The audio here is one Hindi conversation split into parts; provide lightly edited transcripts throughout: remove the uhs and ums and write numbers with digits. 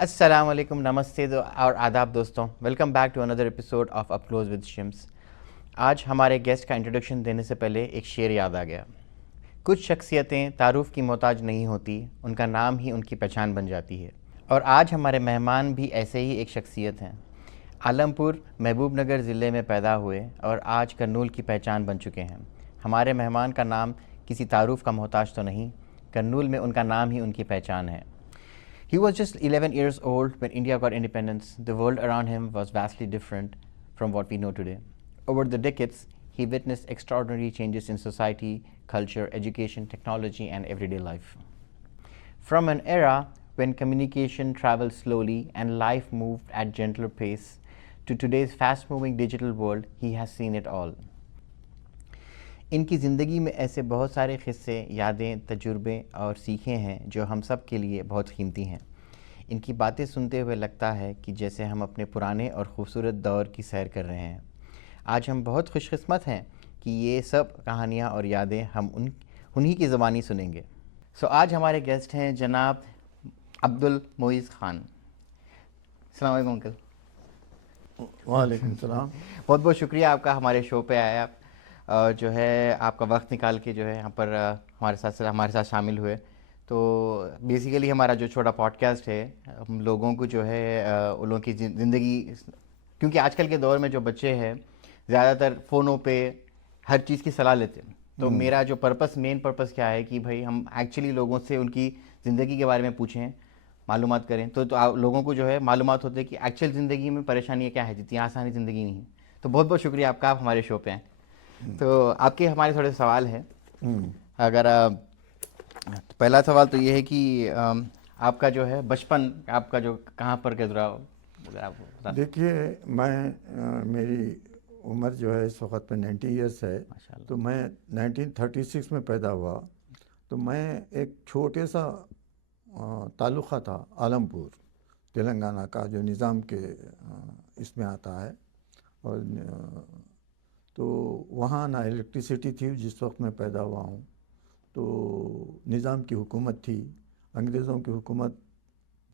अस्सलाम वालेकुम, नमस्ते और आदाब दोस्तों। Welcome back to another episode of up close with शिम्स। आज हमारे गेस्ट का इंट्रोडक्शन देने से पहले एक शेर याद आ गया। कुछ शख्सियतें तारुफ की मोहताज नहीं होती, उनका नाम ही उनकी पहचान बन जाती है। और आज हमारे मेहमान भी ऐसे ही एक शख्सियत हैं। आलमपुर महबूब नगर ज़िले में पैदा हुए और आज करनूल की पहचान बन चुके हैं। हमारे मेहमान का नाम किसी तारुफ का मोहताज तो नहीं, करनूल में उनका नाम ही उनकी पहचान है। He was just 11 years old when India got independence. The world around him was vastly different from what we know today. Over the decades, he witnessed extraordinary changes in society, culture, education, technology, and everyday life. From an era when communication traveled slowly and life moved at gentler pace, to today's fast-moving digital world, he has seen it all. इनकी ज़िंदगी में ऐसे बहुत सारे क़िस्से, यादें, तजुर्बे और सीखें हैं जो हम सब के लिए बहुत कीमती हैं। इनकी बातें सुनते हुए लगता है कि जैसे हम अपने पुराने और ख़ूबसूरत दौर की सैर कर रहे हैं। आज हम बहुत खुशकिस्मत हैं कि ये सब कहानियाँ और यादें हम उन्हीं की ज़बानी सुनेंगे। आज हमारे गेस्ट हैं जनाब अब्दुल मोइज़ ख़ान। अस्सलाम वालेकुम अंकल। वालेकुम सलाम। बहुत बहुत शुक्रिया आपका हमारे शो पे आया, जो है आपका वक्त निकाल के जो है यहाँ पर हमारे साथ शामिल हुए। तो बेसिकली हमारा जो छोटा पॉडकास्ट है, हम लोगों को जो है उन लोगों की ज़िंदगी, क्योंकि आजकल के दौर में जो बच्चे हैं ज़्यादातर फ़ोनों पे हर चीज़ की सलाह लेते हैं। तो मेरा जो मेन पर्पस क्या है कि भाई हम एक्चुअली लोगों से उनकी ज़िंदगी के बारे में पूछें, मालूमात करें, तो आप लोगों को जो है मालूमात होते हैं कि एक्चुअल ज़िंदगी में परेशानियाँ क्या है, जितनी आसानी ज़िंदगी नहीं है। तो बहुत बहुत शुक्रिया आपका, आप हमारे शो पे हैं। तो आपके हमारे थोड़े सवाल हैं। अगर तो पहला सवाल तो ये है कि आपका जो है बचपन आपका जो कहाँ पर गुजरा, अगर आप बता। देखिए, मेरी उम्र जो है इस वक्त पे 90 ईयर्स है। माशाल्लाह। तो मैं 1936 में पैदा हुआ। तो मैं एक छोटे सा तालुका था आलमपुर, तेलंगाना का, जो निज़ाम के इसमें आता है। और तो वहाँ ना इलेक्ट्रिसिटी थी जिस वक्त मैं पैदा हुआ हूँ। तो निज़ाम की हुकूमत थी, अंग्रेज़ों की हुकूमत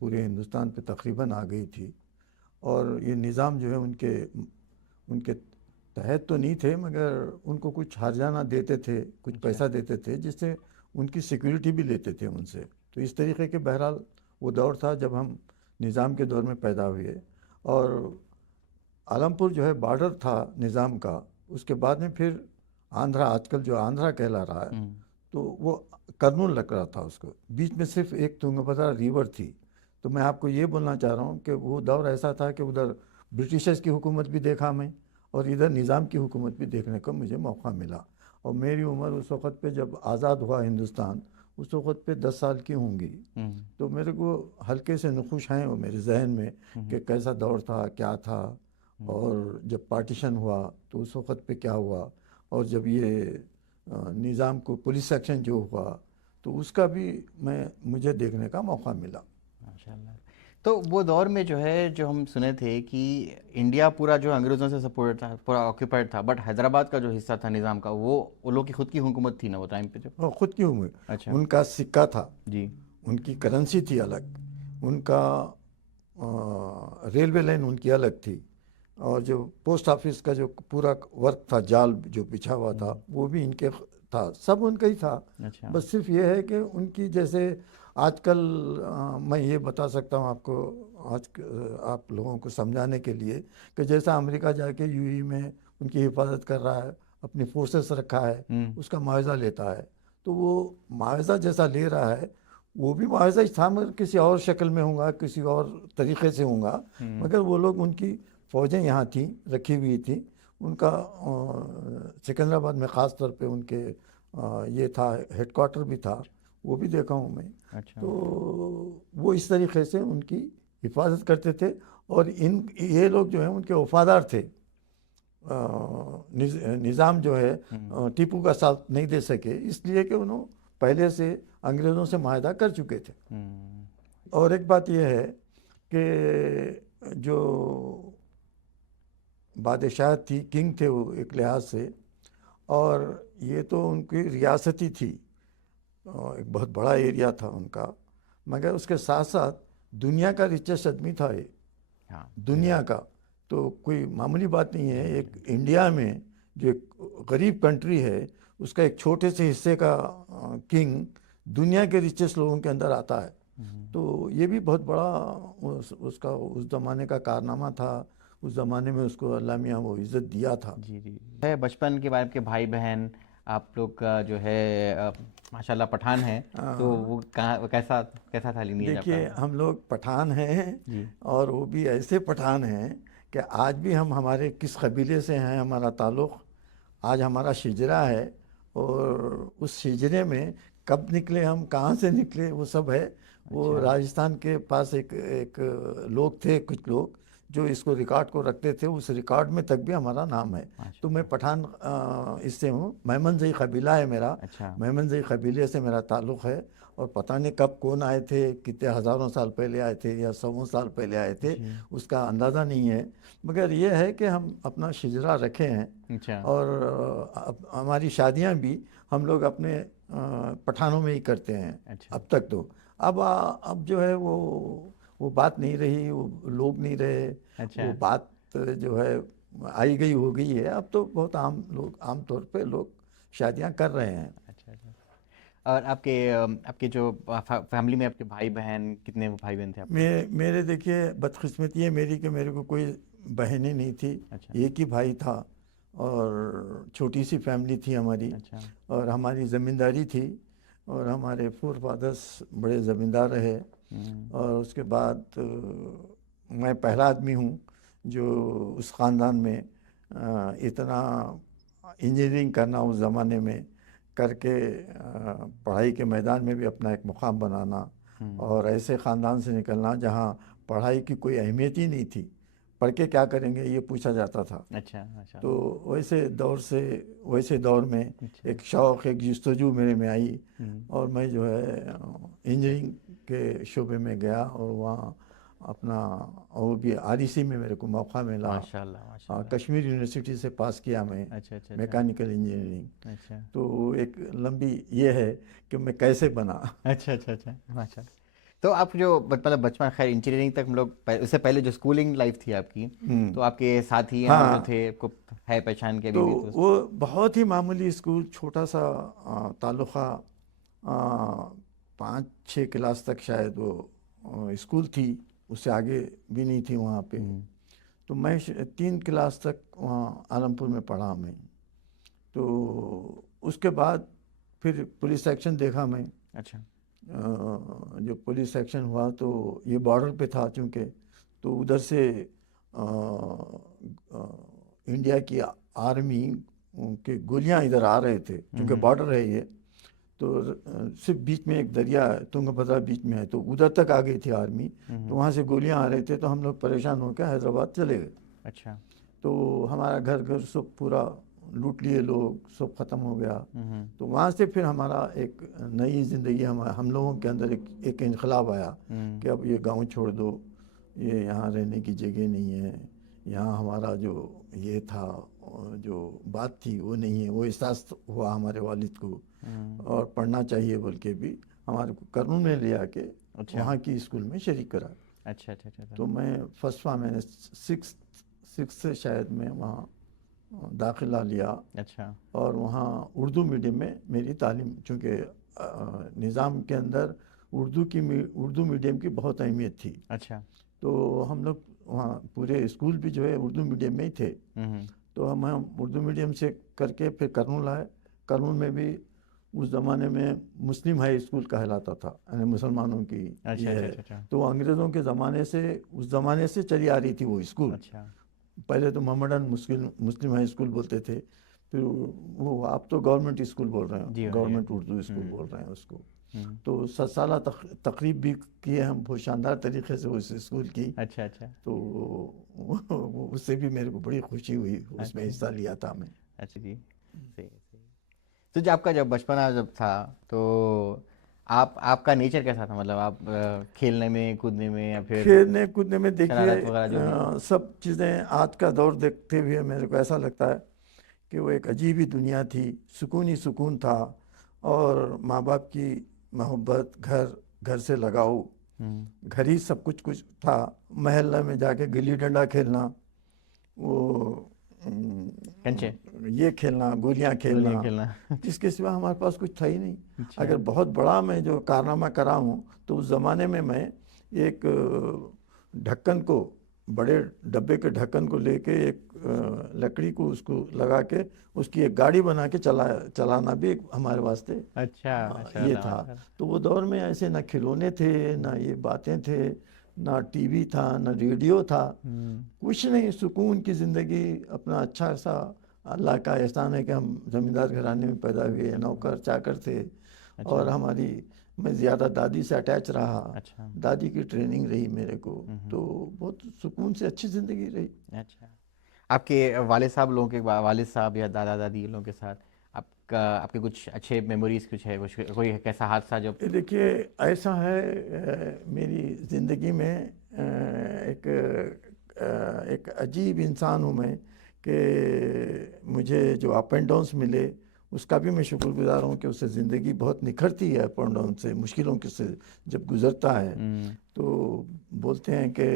पूरे हिंदुस्तान पे तकरीबन आ गई थी। और ये निज़ाम जो है उनके उनके तहत तो नहीं थे, मगर उनको कुछ हर्जाना देते थे, कुछ पैसा देते थे, जिससे उनकी सिक्योरिटी भी लेते थे उनसे। तो इस तरीके के बहरहाल वो दौर था जब हम निज़ाम के दौर में पैदा हुए। और आलमपुर जो है बॉर्डर था निज़ाम का। उसके बाद में फिर आंध्रा, आजकल जो आंध्रा कहला रहा है, तो वो करनूल लग रहा था उसको। बीच में सिर्फ एक तुंगभद्रा रिवर थी। तो मैं आपको ये बोलना चाह रहा हूँ कि वो दौर ऐसा था कि उधर ब्रिटिशर्स की हुकूमत भी देखा मैं, और इधर निज़ाम की हुकूमत भी देखने का मुझे मौका मिला। और मेरी उम्र उस वक़्त पे जब आज़ाद हुआ हिंदुस्तान, उस वक़्त पे 10 साल की होंगी। तो मेरे को हल्के से नकुश हैं वो मेरे जहन में कि कैसा दौर था, क्या था। और जब पार्टीशन हुआ तो उस वक़्त पे क्या हुआ, और जब ये निज़ाम को पुलिस एक्शन जो हुआ, तो उसका भी मुझे देखने का मौका मिला। माशाल्लाह। तो वो दौर में जो है, जो हम सुने थे कि इंडिया पूरा जो अंग्रेज़ों से सपोर्ट था, पूरा ऑक्यूपाइड था, बट हैदराबाद का जो हिस्सा था निज़ाम का, वो लोग की खुद की हुकूमत थी ना वो टाइम पे जब। और ख़ुद की उम्र, अच्छा उनका सिक्का था, जी। उनकी करेंसी थी अलग, उनका रेलवे लाइन उनकी अलग थी, और जो पोस्ट ऑफिस का जो पूरा वर्क था, जाल जो बिछा हुआ था, वो भी इनके था, सब उनका ही था। अच्छा। बस सिर्फ ये है कि उनकी जैसे आजकल मैं ये बता सकता हूँ आपको, आज आप लोगों को समझाने के लिए, कि जैसा अमेरिका जाके यूएई में उनकी हिफाजत कर रहा है, अपनी फोर्सेस रखा है, उसका मुआवजा लेता है। तो वो मुआवजा जैसा ले रहा है, वो भी मुआवजा ही था, मगर किसी और शक्ल में होगा, किसी और तरीके से होगा। मगर वो लोग, उनकी फ़ौजें यहाँ थी, रखी हुई थी। उनका सिकंदराबाद में ख़ास तौर पे उनके ये था, हेडक्वार्टर भी था, वो भी देखा हूँ मैं। अच्छा। तो वो इस तरीके से उनकी हिफाजत करते थे। और ये लोग जो हैं उनके वफादार थे। निज़ाम जो है टीपू का साथ नहीं दे सके, इसलिए कि उन्होंने पहले से अंग्रेज़ों से माहदा कर चुके थे। और एक बात यह है कि जो बादशाह थी, किंग थे वो एक लिहाज से, और ये तो उनकी रियासती थी, एक बहुत बड़ा एरिया था उनका। मगर उसके साथ साथ दुनिया का रिचेस्ट आदमी था ये, हाँ दुनिया का। तो कोई मामूली बात नहीं है। एक इंडिया में जो एक गरीब कंट्री है, उसका एक छोटे से हिस्से का किंग दुनिया के रिचेस्ट लोगों के अंदर आता है। तो ये भी बहुत बड़ा उसका उस ज़माने का कारनामा था। उस ज़माने में उसको अल्लाह मियाँ वो इज़्ज़त दिया था। जी जी है। बचपन के बारे में, आपके भाई बहन, आप लोग का जो है माशाल्लाह पठान है, तो वो कहाँ, वो कैसा कैसा था लीनिएज देखिए, आपका? हम लोग पठान हैं, जी और वो भी ऐसे पठान हैं कि आज भी हम हमारे किस कबीले से हैं हमारा ताल्लुक़, आज हमारा शिजरा है। और उस शिजरे में कब निकले हम, कहाँ से निकले, वो सब है। वो अच्छा राजस्थान के पास एक एक लोग थे, कुछ लोग जो इसको रिकॉर्ड को रखते थे। उस रिकॉर्ड में तक भी हमारा नाम है। तो मैं माशाल्लाह। पठान इससे हूँ, मेमनजई कबीला है मेरा। अच्छा मेमनजई कबीले से मेरा ताल्लुक़ है। और पता नहीं कब कौन आए थे, कितने हज़ारों साल पहले आए थे या सौों साल पहले आए थे, जी उसका अंदाज़ा नहीं है। मगर ये है कि हम अपना शिजरा रखे हैं। अच्छा और हमारी शादियां भी हम लोग अपने पठानों में ही करते हैं अच्छा अब तक। तो अब जो है वो बात नहीं रही, वो लोग नहीं रहे। अच्छा वो बात जो है आई गई हो गई है। अब तो बहुत आम लोग, आम तौर पे लोग शादियां कर रहे हैं। अच्छा अच्छा। और आपके आपके जो फैमिली में आपके भाई बहन, कितने भाई बहन थे आपके? मेरे देखिए, बदकिस्मती है मेरी कि मेरे को कोई बहनें नहीं थी। अच्छा एक ही भाई था, और छोटी सी फैमिली थी हमारी। अच्छा और हमारी ज़मींदारी थी, और हमारे फोर फादर्स बड़े ज़मींदार रहे। हम्म, और उसके बाद मैं पहला आदमी हूँ जो उस ख़ानदान में इतना इंजीनियरिंग करना उस ज़माने में करके, पढ़ाई के मैदान में भी अपना एक मुकाम बनाना, हम्म, और ऐसे ख़ानदान से निकलना जहाँ पढ़ाई की कोई अहमियत ही नहीं थी। पढ़ के क्या करेंगे, ये पूछा जाता था। अच्छा तो माशाल्लाह। वैसे दौर में अच्छा एक शौक़, एक जस्तजू मेरे में आई। हम्म, और मैं जो है इंजीनियरिंग के शोबे में गया, और वहाँ अपना, और वो भी आरईसी में मेरे को मौका मिला। माशाल्लाह माशाल्लाह। कश्मीर यूनिवर्सिटी से पास किया मैं, अच्छा अच्छा अच्छा मैकेनिकल इंजीनियरिंग। अच्छा तो एक लंबी ये है कि मैं कैसे बना। अच्छा अच्छा अच्छा माशाल्लाह। तो आप जो मतलब बचपन, खैर इंजीनियरिंग तक हम लोग उससे पहले जो स्कूलिंग लाइफ थी आपकी, तो आपके साथी यहाँ जो हाँ, थे आपको है पहचान के अभी तो भी दोस्त? वो बहुत ही मामूली स्कूल, छोटा सा तालुका, 5-6 क्लास तक शायद वो स्कूल थी। उससे आगे भी नहीं थी वहाँ पे। हम्म, तो मैं 3 क्लास तक वहाँ आलमपुर में पढ़ा मैं। तो उसके बाद फिर पुलिस सेक्शन देखा मैं। अच्छा जो पुलिस सेक्शन हुआ तो ये बॉर्डर पे था चूँकि, तो उधर से इंडिया की आर्मी के गोलियां इधर आ रहे थे, क्योंकि हम्म बॉर्डर है ये। तो सिर्फ बीच में एक दरिया है, तुंगभद्रा बीच में है, तो उधर तक आ गई थी आर्मी। तो हम्म, वहाँ से गोलियां आ रहे थे, तो हम लोग परेशान होकर हैदराबाद चले गए। अच्छा तो हमारा घर घर सब पूरा लूट लिए लोग, सब ख़त्म हो गया। हम्म तो वहाँ से फिर हमारा एक नई ज़िंदगी, हम लोगों के अंदर एक इनकलाब आया हम्म कि अब ये गांव छोड़ दो, ये यहाँ रहने की जगह नहीं है। यहाँ हमारा जो ये था, जो बात थी वो नहीं है। वो एहसास हुआ हमारे वालिद को, हम्म, और पढ़ना चाहिए बोल के भी हमारे को कर्नूल में ले आके अच्छा वहाँ की स्कूल में शरीक करा। अच्छा अच्छा अच्छा अच्छा, तो मैं फर्स्ट फॉर्म, मैंने सिक्स से शायद मैं वहाँ दाखिला लिया। अच्छा और वहाँ उर्दू मीडियम में मेरी तालीम, चूँकि निज़ाम के अंदर उर्दू मीडियम की बहुत अहमियत थी। अच्छा तो हम लोग वहाँ पूरे स्कूल भी जो है उर्दू मीडियम में ही थे। हम्म, तो हम उर्दू मीडियम से करके फिर कर्नूल आए। कर्नूल में भी उस ज़माने में मुस्लिम हाई स्कूल कहलाता था, यानी मुसलमानों की अच्छा ये अच्छा है। अच्छा अच्छा तो अंग्रेज़ों के ज़माने से, उस ज़माने से चली आ रही थी वो स्कूल। अच्छा पहले तो मोहम्मदन मुस्लिम हाई स्कूल बोलते थे। फिर वो आप तो गवर्नमेंट स्कूल बोल रहे जी हो, हाँ जी हाँ गवर्नमेंट जी, उर्दू स्कूल बोल रहे हैं उसको। हम्म, तो 7 साल तकरीब भी किए हम, बहुत शानदार तरीके से उस स्कूल की। अच्छा अच्छा तो उससे भी मेरे को बड़ी खुशी हुई, उसमें अच्छा हिस्सा लिया था मैं। अच्छा जी, सही सही। तो जब आपका जब बचपना जब था, तो आपका नेचर कैसा था? मतलब आप खेलने में, कूदने में, या फिर खेलने कूदने में देखिए, शरारत वगैरह जो भी? सब चीज़ें आज का दौर देखते हुए मेरे को ऐसा लगता है कि वो एक अजीब ही दुनिया थी। सुकून ही सुकून था, और माँ बाप की मोहब्बत, घर घर से लगाव, घर ही सब कुछ कुछ था। मोहल्ला में जाके गिल्ली डंडा खेलना, वो कंचे, ये खेलना, गोलियां खेलना, गोलियां खेलना। इसके सिवा हमारे पास कुछ था ही नहीं। अच्छा। अगर बहुत बड़ा मैं जो कारनामा करा हूँ तो उस ज़माने में मैं एक ढक्कन को, बड़े डब्बे के ढक्कन को लेके एक लकड़ी को उसको लगा के उसकी एक गाड़ी बना के चलाना भी एक हमारे वास्ते अच्छा, ये माशाल्लाह था। माशाल्लाह। तो वो दौर में ऐसे ना खिलौने थे, ना ये बातें थे, ना टीवी था, ना रेडियो था, कुछ नहीं। सुकून की ज़िंदगी, अपना अच्छा सा। अल्लाह का एहसान है कि हम ज़मींदार घराने में पैदा हुए, नौकर चाकर थे। अच्छा। और मैं ज़्यादा दादी से अटैच रहा, अच्छा। दादी की ट्रेनिंग रही मेरे को, तो बहुत सुकून से अच्छी ज़िंदगी रही। अच्छा, आपके वालिद साहब लोगों के वालिद साहब या दादा दादी लोगों के साथ आपके कुछ अच्छे मेमोरीज कुछ है, कोई कैसा हादसा जो? ये देखिए, ऐसा है मेरी ज़िंदगी में एक अजीब इंसान हूँ मैं कि मुझे जो अप एंड डाउन्स मिले उसका भी मैं शुक्रगुजार हूँ कि उससे ज़िंदगी बहुत निखरती है। अप एंड डाउन से, मुश्किलों के से जब गुज़रता है तो बोलते हैं कि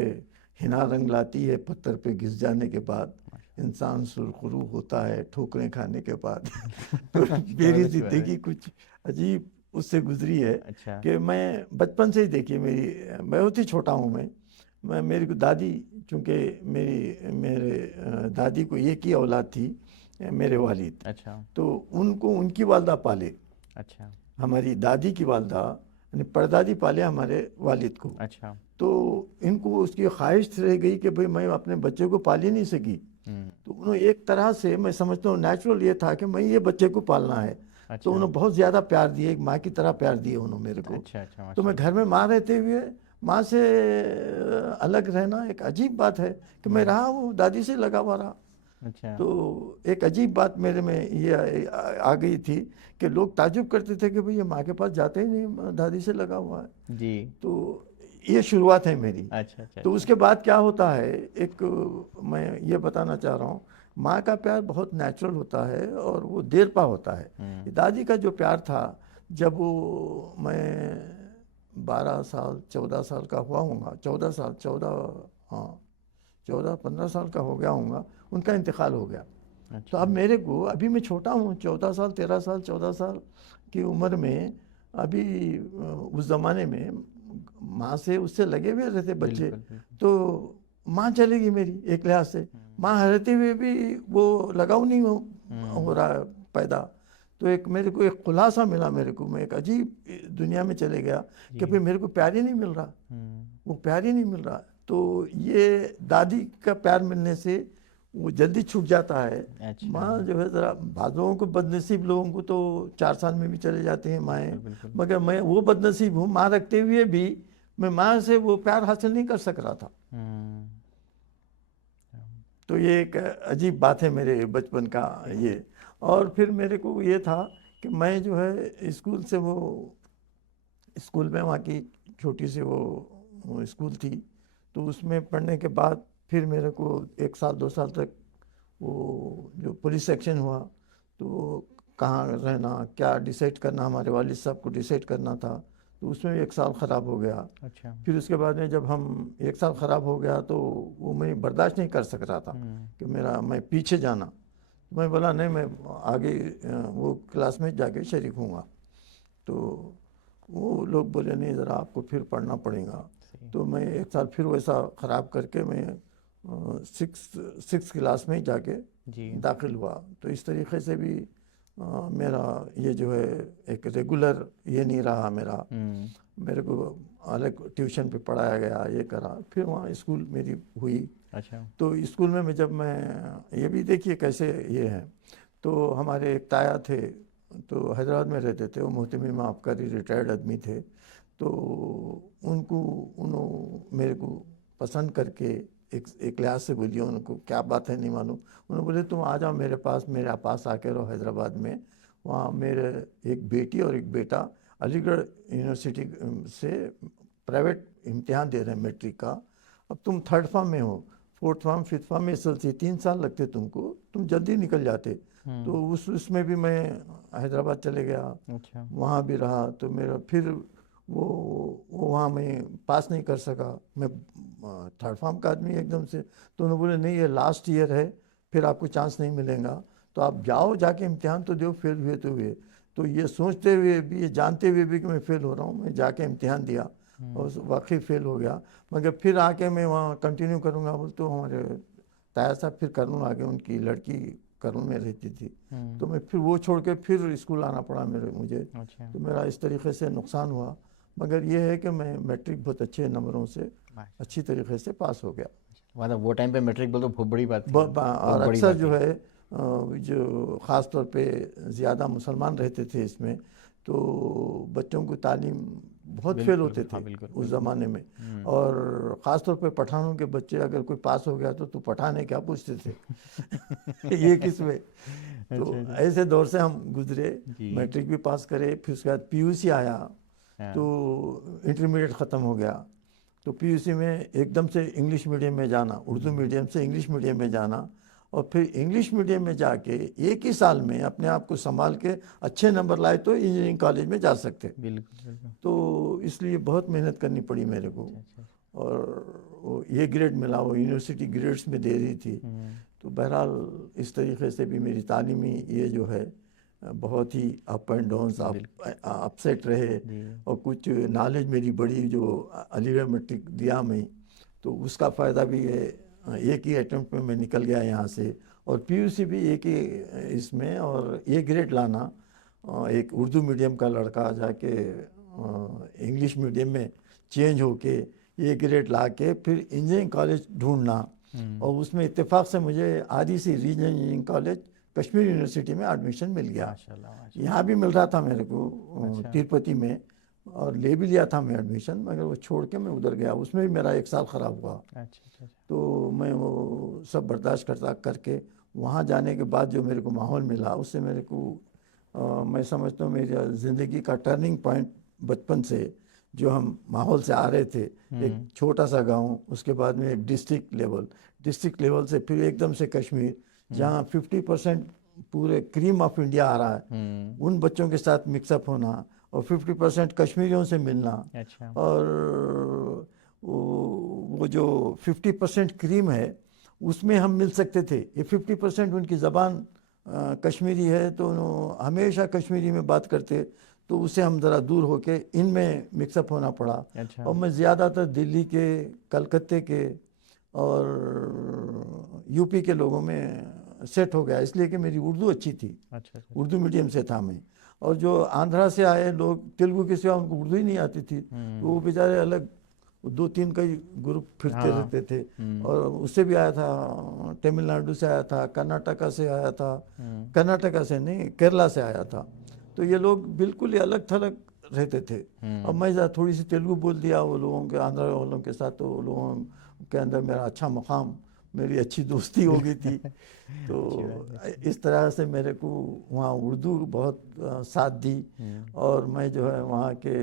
हिना रंग लाती है पत्थर पे घिस जाने के बाद, इंसान सुरखरू होता है ठोकरें खाने के बाद। तो मेरी बहुत अच्छी बात है। ज़िंदगी कुछ अजीब उससे गुजरी है अच्छा। कि मैं बचपन से ही, देखिए मैं बहुत ही छोटा हूँ। मेरी को दादी, चूँकि मेरे दादी को एक ही औलाद थी, मेरे वालिद, अच्छा। तो उनको उनकी वालदा पाले। अच्छा। हमारी दादी की वालदा यानी परदादी पाले हमारे वालिद को। अच्छा। तो इनको उसकी ख्वाहिश रह गई कि भाई मैं अपने बच्चे को पाल ही नहीं सकी। तो उन्होंने एक तरह से, मैं समझता हूँ नेचुरल ये था कि मैं ये बच्चे को पालना है। तो अच्छा। उन्होंने बहुत ज़्यादा प्यार दिए, एक माँ की तरह प्यार दिए उन्होंने मेरे को। अच्छा। अच्छा, तो मैं घर में माँ रहते हुए माँ से अलग रहना एक अजीब बात है कि मैं रहा हूँ, दादी से लगा हुआ रहा। अच्छा। तो एक अजीब बात मेरे में ये आ गई थी कि लोग ताजुब करते थे कि भाई ये माँ के पास जाते ही नहीं, दादी से लगा हुआ है। जी। तो ये शुरुआत है मेरी। अच्छा। अच्छा। तो अच्छा। उसके बाद क्या होता है, एक मैं ये बताना चाह रहा हूँ, माँ का प्यार बहुत नेचुरल होता है और वो देर पा होता है। दादी का जो प्यार था, जब वो मैं 12 साल 14 साल का हुआ हूँगा, 14 साल 14, हाँ 14-15 साल का हो गया हूँगा, उनका इंतकाल हो गया। तो अच्छा। अब मेरे को, अभी मैं छोटा हूँ, 14 साल 13 साल 14 साल की उम्र में, अभी उस ज़माने में माँ से उससे लगे हुए रहते बच्चे। बिल्कुल बिल्कुल। तो माँ चलेगी मेरी एक लिहाज से, माँ रहते हुए भी वो लगाव नहीं हो रहा है पैदा। तो एक मेरे को एक खुलासा मिला मेरे को, मैं एक अजीब दुनिया में चले गया कि भाई मेरे को प्यार ही नहीं मिल रहा, वो प्यार ही नहीं मिल रहा। तो ये दादी का प्यार मिलने से वो जल्दी छूट जाता है। अच्छा। माँ जो है ज़रा, बाद लोगों को, बदनसीब लोगों को तो 4 साल में भी चले जाते हैं माएँ, बिल्कुल बिल्कुल। मगर मैं वो बदनसीब हूँ, माँ रखते हुए भी मैं माँ से वो प्यार हासिल नहीं कर सक रहा था। तो ये एक अजीब बात है मेरे बचपन का ये। और फिर मेरे को ये था कि मैं जो है स्कूल से, वो स्कूल में वहाँ की छोटी सी वो स्कूल थी, तो उसमें पढ़ने के बाद फिर मेरे को 1 साल 2 साल तक वो जो पुलिस सेक्शन हुआ, तो कहाँ रहना, क्या डिसाइड करना, हमारे वालिद साहब को डिसाइड करना था। तो उसमें भी 1 साल ख़राब हो गया। अच्छा। फिर उसके बाद में जब हम 1 साल ख़राब हो गया तो वो मैं बर्दाश्त नहीं कर सक रहा था कि मैं पीछे जाना। तो मैं बोला नहीं, मैं आगे वो क्लास में जाके शरीक हूँगा। तो वो लोग बोले नहीं, ज़रा आपको फिर पढ़ना पड़ेगा। तो मैं 1 साल फिर वैसा ख़राब करके मैं 6 क्लास में जाके दाखिल हुआ। तो इस तरीके से भी मेरा ये जो है एक रेगुलर ये नहीं रहा मेरा। मेरे को अलग ट्यूशन पे पढ़ाया गया, ये करा, फिर वहाँ स्कूल मेरी हुई। अच्छा। तो स्कूल में जब मैं, ये भी देखिए कैसे ये है, तो हमारे एक ताया थे, तो हैदराबाद में रहते थे, वो मोहतमिम आबकारी रिटायर्ड आदमी थे। तो उन्होंने मेरे को पसंद करके एक लिहाज से बोलिए, उनको क्या बात है नहीं मालूम, उन्होंने बोले तुम आ जाओ मेरे पास आके रहो हैदराबाद में। वहाँ मेरे एक बेटी और एक बेटा अलीगढ़ यूनिवर्सिटी से प्राइवेट इम्तिहान दे रहे हैं मैट्रिक का। अब तुम 3rd फॉर्म में हो, 4th फॉर्म 5th फॉर्म में SLC 3 साल लगते तुमको, तुम जल्दी निकल जाते। तो उसमें भी मैं हैदराबाद चले गया। अच्छा। वहाँ भी रहा। तो मेरा फिर वो वहाँ मैं पास नहीं कर सका। मैं थर्ड फॉर्म का आदमी एकदम से, तो उन्होंने बोले नहीं ये लास्ट ईयर है, फिर आपको चांस नहीं मिलेगा, तो आप जाओ जाके इम्तिहान तो दो, फेल हुए तो हुए। तो ये सोचते हुए भी, ये जानते हुए भी कि मैं फ़ेल हो रहा हूँ, मैं जाके इम्तिहान दिया और वाकई फ़ेल हो गया। मगर फिर आके मैं वहाँ कंटिन्यू करूँगा बोल, तो हमारे ताया साहब फिर कर्नूल आ गए, उनकी लड़की कर्नूल में रहती थी, तो मैं फिर वो छोड़ के फिर स्कूल आना पड़ा मुझे। अच्छा। तो मेरा इस तरीके से नुकसान हुआ, मगर ये है कि मैं मैट्रिक बहुत अच्छे नंबरों से अच्छी तरीके से पास हो गया। मतलब वो टाइम पे मैट्रिक बोल तो बहुत बड़ी बात थी, बहुत और बड़ी अक्सर बात जो थी। है जो ख़ास तौर पे ज़्यादा मुसलमान रहते थे इसमें, तो बच्चों को तालीम बहुत फेल बिल्कुल होते थे हाँ, बिल्कुल उस बिल्कुल। ज़माने में। और ख़ास तौर पे पठानों के बच्चे, अगर कोई पास हो गया तो तू पठान है क्या पूछते थे। ये किस्में। तो अच्छा अच्छा। ऐसे दौर से हम गुजरे, जी। मैट्रिक भी पास करे, फिर उसके बाद पीयूसी आया, तो हाँ। इंटरमीडिएट ख़त्म हो गया। तो पीयूसी में एकदम से इंग्लिश मीडियम में जाना, उर्दू मीडियम से इंग्लिश मीडियम में जाना, और फिर इंग्लिश मीडियम में जाके एक ही साल में अपने आप को संभाल के अच्छे नंबर लाए तो इंजीनियरिंग कॉलेज में जा सकते। बिल्कुल बिल्कुल। तो इसलिए बहुत मेहनत करनी पड़ी मेरे को, अच्छा अच्छा। और वो ये ग्रेड मिला, वो यूनिवर्सिटी ग्रेड्स में दे रही थी। तो बहरहाल इस तरीके से भी मेरी तालीमी ये जो है बहुत ही अप एंड डाउन्स, बिल्कुल अपसेट रहे। जी। और कुछ नॉलेज मेरी बड़ी, जो अलीगढ़ मैट्रिक दिया मैं, तो उसका फ़ायदा भी है, एक ही अटेम्प्ट में मैं निकल गया यहाँ से। और पीयूसी भी एक ही इसमें, और ये ग्रेड लाना, एक उर्दू मीडियम का लड़का जाके इंग्लिश मीडियम में चेंज होके ये ग्रेड ला के फिर इंजीनियरिंग कॉलेज ढूंढना, और उसमें इत्तेफाक से मुझे REC regional engineering college Kashmir university में एडमिशन मिल गया। माशाल्लाह माशाल्लाह। यहाँ भी मिल रहा था मेरे को अच्छा तिरुपति में, और ले भी लिया था मैं एडमिशन, मगर वो छोड़ के मैं उधर गया, उसमें भी मेरा एक साल ख़राब हुआ। अच्छा अच्छा। अच्छा तो मैं वो सब बर्दाश्त करता करके वहाँ जाने के बाद जो मेरे को माहौल मिला, उससे मेरे को मैं समझता हूँ मेरी ज़िंदगी का टर्निंग पॉइंट, बचपन से जो हम माहौल से आ रहे थे, एक छोटा सा गांव, उसके बाद में एक डिस्ट्रिक्ट लेवल से फिर एकदम से कश्मीर, जहाँ 50% पूरे क्रीम ऑफ इंडिया आ रहा है, उन बच्चों के साथ मिक्सअप होना, और 50% कश्मीरियों से मिलना, अच्छा। और वो जो 50% क्रीम है उसमें हम मिल सकते थे। ये 50% उनकी ज़बान कश्मीरी है, तो हमेशा कश्मीरी में बात करते, तो उससे हम ज़रा दूर होके इनमें मिक्सअप होना पड़ा। अच्छा और मैं ज़्यादातर दिल्ली के, कलकत्ते के और यूपी के लोगों में सेट हो गया, इसलिए कि मेरी उर्दू अच्छी थी, अच्छा अच्छा। उर्दू मीडियम से था मैं। और जो आंध्रा से आए लोग, तेलुगु के सिवा उनको उर्दू ही नहीं आती थी, तो वो बेचारे अलग 2-3 का ही ग्रुप फिरते हाँ। रहते थे। और उससे भी आया था, तमिलनाडु से आया था, कर्नाटका से आया था, कर्नाटका से नहीं, केरला से आया था। तो ये लोग बिल्कुल ही अलग थलग रहते थे। अब मैं थोड़ी सी तेलुगु बोल दिया वो लोगों के, आंध्रा वालों के साथ, तो वो लोगों के अंदर मेरा अच्छा मकाम, मेरी अच्छी दोस्ती हो गई थी। तो अच्छी बात है। इस तरह से मेरे को वहाँ उर्दू बहुत साथ दी, और मैं जो है वहाँ के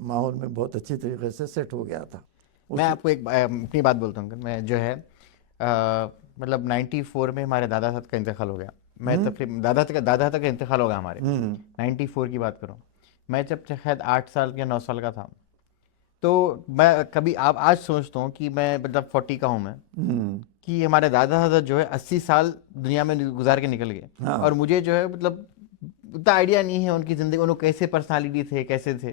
माहौल में बहुत अच्छी तरीके से सेट हो गया था मैं उस। आपको एक अपनी बात बोलता हूँ, मैं जो है मतलब 94 में हमारे दादा साहब का इंतकाल हो गया। मैं तकरीबन दादा तक का इंतकाल हो गया हमारे, 94 की बात करूँ। मैं जब शायद 8 साल या 9 साल का था, तो मैं कभी आप आज सोचता हूँ कि मैं मतलब 40 का हूँ मैं, कि हमारे दादा दादा जो है 80 साल दुनिया में गुजार के निकल गए, और हाँ, मुझे जो है मतलब उतना आइडिया नहीं है उनकी ज़िंदगी, उन्होंने कैसे पर्सनालिटी थे, कैसे थे।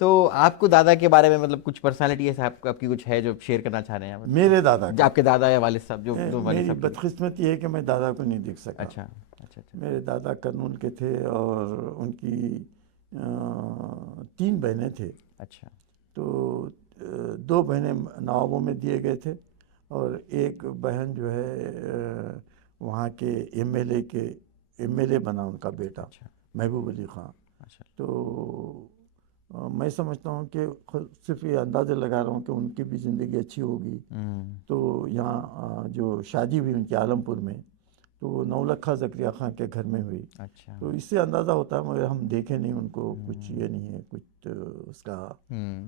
तो आपको दादा के बारे में मतलब कुछ पर्सनालिटी ऐसा आपकी कुछ है जो शेयर करना चाह रहे हैं, मेरे दादा मतलब का आपके दादा या वालिद साहब, जो जो वालिद मेरी साहब के भी। बदकिस्मती है कि मैं दादा को नहीं देख सका। अच्छा अच्छा अच्छा। मेरे दादा कर्नूल के थे, और उनकी 3 बहनें थे। अच्छा तो 2 बहनें नवाबों में दिए गए थे, और एक बहन जो है वहाँ के MLA बना उनका बेटा, अच्छा। महबूब अली ख़ान। अच्छा। तो मैं समझता हूँ कि सिर्फ ये अंदाज़ा लगा रहा हूँ कि उनकी भी ज़िंदगी अच्छी होगी। तो यहाँ जो शादी हुई उनकी आलमपुर में, तो वो नौलखा ज़करिया ख़ान के घर में हुई। अच्छा। तो इससे अंदाज़ा होता है, मगर हम देखे नहीं उनको, कुछ ये नहीं है, कुछ उसका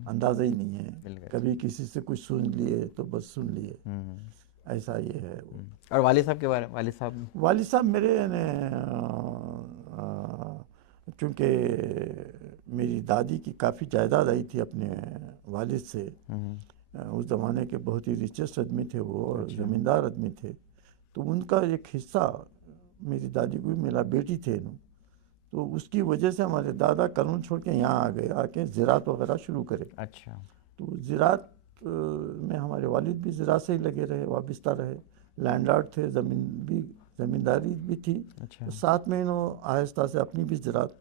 अंदाज़ा ही नहीं है। बिल्कुल। कभी किसी से कुछ सुन लिए तो बस सुन लिए, ऐसा ये है वो। और वालिद साहब के बारे में, वालिद साहब। वालिद साहब मेरे ने, चूँकि मेरी दादी की काफ़ी जायदाद आई थी अपने वालिद से। उस ज़माने के बहुत ही रिचेस्ट आदमी थे वो, और अच्छा। ज़मींदार आदमी थे। तो उनका एक हिस्सा मेरी दादी को भी मिला, बेटी थे ना। तो उसकी वजह से हमारे दादा कर्नूल छोड़ के यहाँ आ गए, आके ज़राअत वगैरह शुरू करे। अच्छा। तो ज़राअत में हमारे वालिद भी ज़राअत से ही लगे रहे, वाबस्ता रहे, लैंडलॉर्ड थे, ज़मींदारी भी थी। अच्छा। तो साथ में इन्हों आहिस्ता से अपनी भी ज़राअत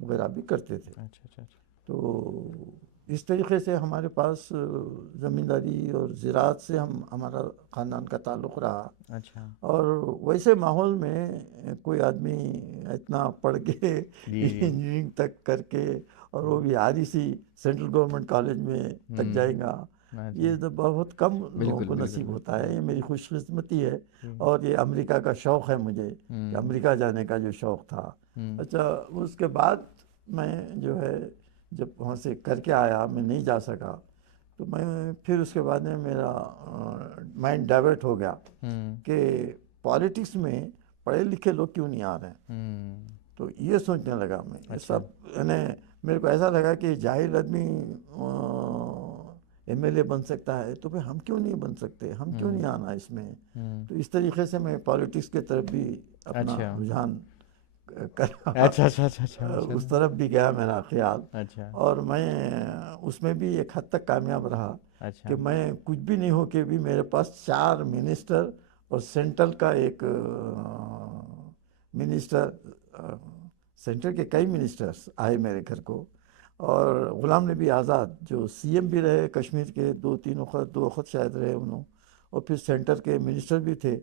वगैरह भी करते थे। अच्छा। अच्छा। अच्छा। तो इस तरीके से हमारे पास ज़मींदारी और ज़राअत से हमारा ख़ानदान का ताल्लुक़ रहा। अच्छा। और वैसे माहौल में कोई आदमी इतना पढ़ के जी जी। इंजीनियरिंग तक करके, और वो भी REC सेंट्रल गवर्नमेंट कॉलेज में तक जाएगा, अच्छा। ये तो बहुत कम लोगों बिल्कुल को बिल्कुल नसीब होता बिल्कुल। है। ये मेरी खुशकिस्मती है। जी। और ये अमेरिका का शौक़ है मुझे, कि अमेरिका जाने का जो शौक़ था। अच्छा, उसके बाद मैं जो है जब वहाँ से करके आया, मैं नहीं जा सका, तो मैं फिर उसके बाद में मेरा माइंड डाइवर्ट हो गया कि पॉलिटिक्स में पढ़े लिखे लोग क्यों नहीं आ रहे हैं। तो ये सोचने लगा मैं, ये अच्छा। सब यानी मेरे को ऐसा लगा कि जाहिल आदमी MLA बन सकता है, तो भाई हम क्यों नहीं बन सकते, हम क्यों नहीं आना इसमें। तो इस तरीके से मैं पॉलिटिक्स की तरफ भी अपना अच्छा। रुझान कर अच्छा। अच्छा। अच्छा। अच्छा। उस चलो। तरफ भी गया मेरा ख्याल। अच्छा। और मैं उसमें भी एक हद तक कामयाब रहा, कि अच्छा। मैं कुछ भी नहीं हो के भी मेरे पास 4 मिनिस्टर और सेंट्रल का एक मिनिस्टर, सेंटर के कई मिनिस्टर्स आए मेरे घर को। और ग़ुलाम नबी आज़ाद जो CM भी रहे कश्मीर के, 2 वक्त शायद रहे उन्होंने, और फिर सेंटर के मिनिस्टर भी थे।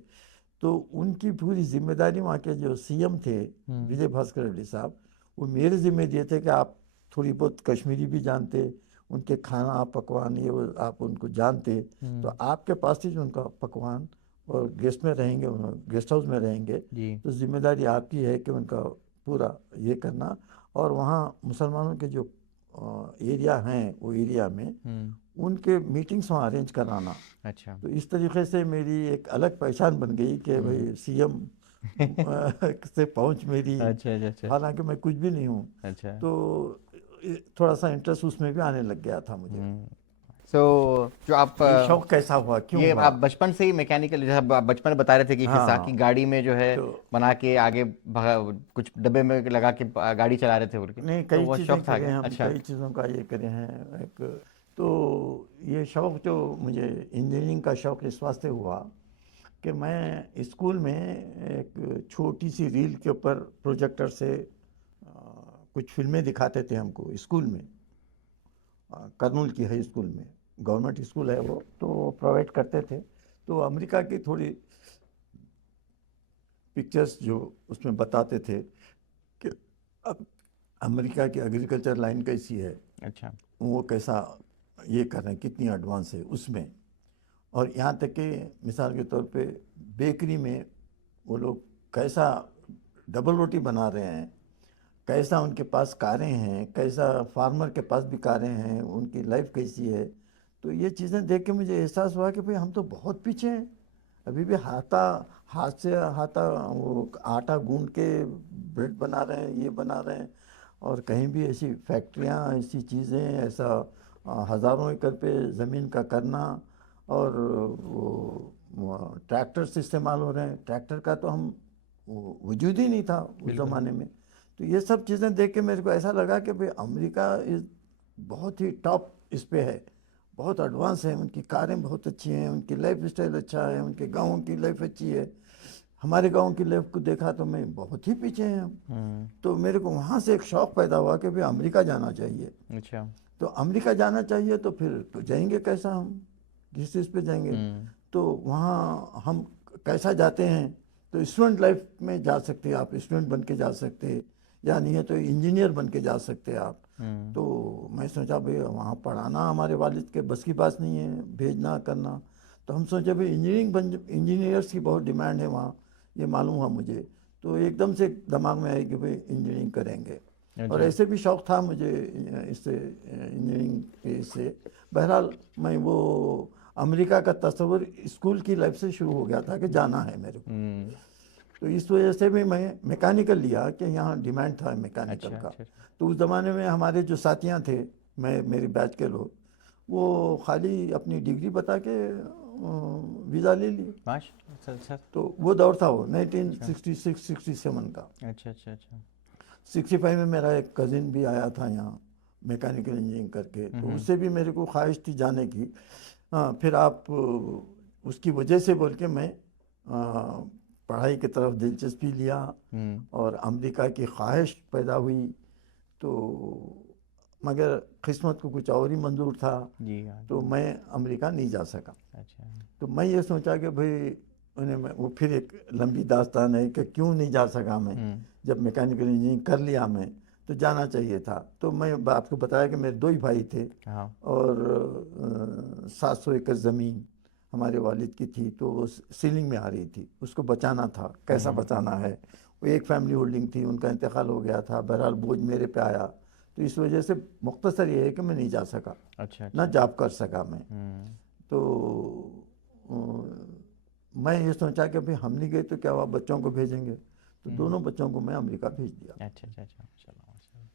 तो उनकी पूरी जिम्मेदारी, वहाँ के जो CM थे विजय भास्कर रेड्डी साहब, वो मेरे ज़िम्मे दिए थे कि आप थोड़ी बहुत कश्मीरी भी जानते, उनके खाना पकवान ये वो आप उनको जानते, तो आपके पास ही जो उनका पकवान, और गेस्ट में रहेंगे, गेस्ट हाउस में रहेंगे, जी। तो जिम्मेदारी आपकी है कि उनका पूरा ये करना। और वहाँ मुसलमानों के जो एरिया हैं, वो एरिया में उनके मीटिंग्स वहाँ अरेंज कराना। अच्छा। तो इस तरीके से मेरी एक अलग पहचान बन गई कि भाई CM से पहुँच मेरी, अच्छा। अच्छा। अच्छा। हालांकि मैं कुछ भी नहीं हूँ। अच्छा। तो थोड़ा सा इंटरेस्ट उसमें भी आने लग गया था मुझे। सो जो आप ये शौक कैसा हुआ, क्यों ये हुआ? आप बचपन से ही मैकेनिकल, जैसे आप बचपन में बता रहे थे कि हाँ। की गाड़ी में जो है तो बना के आगे कुछ डब्बे में लगा के गाड़ी चला रहे थे बोल के, नहीं, तो कई वो चीज़ें शौक था करे क्या? हैं हम, अच्छा। कई चीज़ों का ये करे हैं एक। तो ये शौक़ जो मुझे इंजीनियरिंग का शौक़ इस वास्ते हुआ कि मैं स्कूल में एक छोटी सी रील के ऊपर प्रोजेक्टर से कुछ फिल्में दिखाते थे हमको स्कूल में, कर्नूल की हाई स्कूल में, गवर्नमेंट स्कूल है वो, तो प्रोवाइड करते थे। तो अमेरिका की थोड़ी पिक्चर्स जो उसमें बताते थे कि अब अमेरिका की एग्रीकल्चर लाइन कैसी है, अच्छा। वो कैसा ये कर रहे हैं, कितनी एडवांस है उसमें। और यहाँ तक कि मिसाल के तौर पे बेकरी में वो लोग कैसा डबल रोटी बना रहे हैं, कैसा उनके पास कारें हैं, कैसा फार्मर के पास भी कारें हैं, उनकी लाइफ कैसी है। तो ये चीज़ें देख के मुझे एहसास हुआ कि भाई हम तो बहुत पीछे हैं। अभी भी हाथ से हाथा वो आटा गूंद के ब्रेड बना रहे हैं, ये बना रहे हैं। और कहीं भी ऐसी फैक्ट्रियाँ, ऐसी चीज़ें, ऐसा हज़ारों एकड़ पे ज़मीन का करना, और वो ट्रैक्टर्स इस्तेमाल हो रहे हैं। ट्रैक्टर का तो हम वजूद ही नहीं था उस बिल्कुल। ज़माने में। तो ये सब चीज़ें देख के मेरे को ऐसा लगा कि भाई अमेरिका इस बहुत ही टॉप इस पे है, बहुत एडवांस है, उनकी कारें बहुत अच्छी हैं, उनकी लाइफ स्टाइल अच्छा है, उनके गाँव की लाइफ अच्छी है। हमारे गांव की लाइफ को देखा तो मैं बहुत ही पीछे हैं हम। तो मेरे को वहाँ से एक शौक़ पैदा हुआ कि भाई अमेरिका जाना चाहिए। अच्छा। तो अमेरिका जाना चाहिए, तो फिर तो जाएंगे कैसा, हम किस चीज़ पे जाएंगे। तो वहाँ हम कैसा जाते हैं, तो स्टूडेंट लाइफ में जा सकते हैं आप, स्टूडेंट बन के जा सकते हैं, या नहीं है तो इंजीनियर बन के जा सकते हैं आप। तो मैं सोचा भाई वहाँ पढ़ाना हमारे वालिद के बस की बात नहीं है, भेजना करना। तो हम सोचे भाई इंजीनियर्स की बहुत डिमांड है वहाँ, ये मालूम हुआ मुझे। तो एकदम से दिमाग में आई कि भाई इंजीनियरिंग करेंगे। और अच्छा। ऐसे भी शौक़ था मुझे इससे, इंजीनियरिंग के इससे। बहरहाल मैं वो अमेरिका का तस्वुर स्कूल की लाइफ से शुरू हो गया था कि जाना है मेरे को। तो इस वजह से भी मैं मैकेनिकल लिया कि यहाँ डिमांड था मैकेनिकल अच्छा का। अच्छा तो उस ज़माने में हमारे जो साथियाँ थे, मेरी बैच के लोग, वो खाली अपनी डिग्री बता के वीज़ा ले लिए। माशा अच्छा अच्छा तो वो दौर था वो अच्छा 1966 67 का। अच्छा अच्छा अच्छा 65 में मेरा एक कज़िन भी आया था यहाँ मैकेनिकल इंजीनियरिंग करके, तो उससे भी मेरे को ख्वाहिश थी जाने की। हाँ, फिर आप उसकी वजह से बोल के मैं पढ़ाई की तरफ दिलचस्पी लिया और अमेरिका की ख्वाहिश पैदा हुई। तो मगर किस्मत को कुछ और ही मंजूर था, जी हाँ तो जी मैं अमेरिका नहीं जा सका। अच्छा तो मैं ये सोचा कि भाई वो फिर एक लंबी दास्तान है कि क्यों नहीं जा सका मैं। जब मैकेनिकल इंजीनियरिंग कर लिया मैं, तो जाना चाहिए था। तो मैं आपको बताया कि मेरे 2 ही भाई थे हाँ और 700 एकड़ ज़मीन हमारे वालिद की थी, तो वो सीलिंग में आ रही थी, उसको बचाना था। कैसा बचाना है, वो एक फैमिली होल्डिंग थी, उनका इंतकाल हो गया था, बहरहाल बोझ मेरे पे आया। तो इस वजह से मुख्तसर ये है कि मैं नहीं जा सका, अच्छा ना अच्छा जॉब कर सका मैं। तो अ, मैं ये सोचा कि भाई हम नहीं गए तो क्या हुआ, बच्चों को भेजेंगे। तो दोनों बच्चों को मैं अमेरिका भेज दिया। अच्छा अच्छा अच्छा माशाल्लाह माशाल्लाह।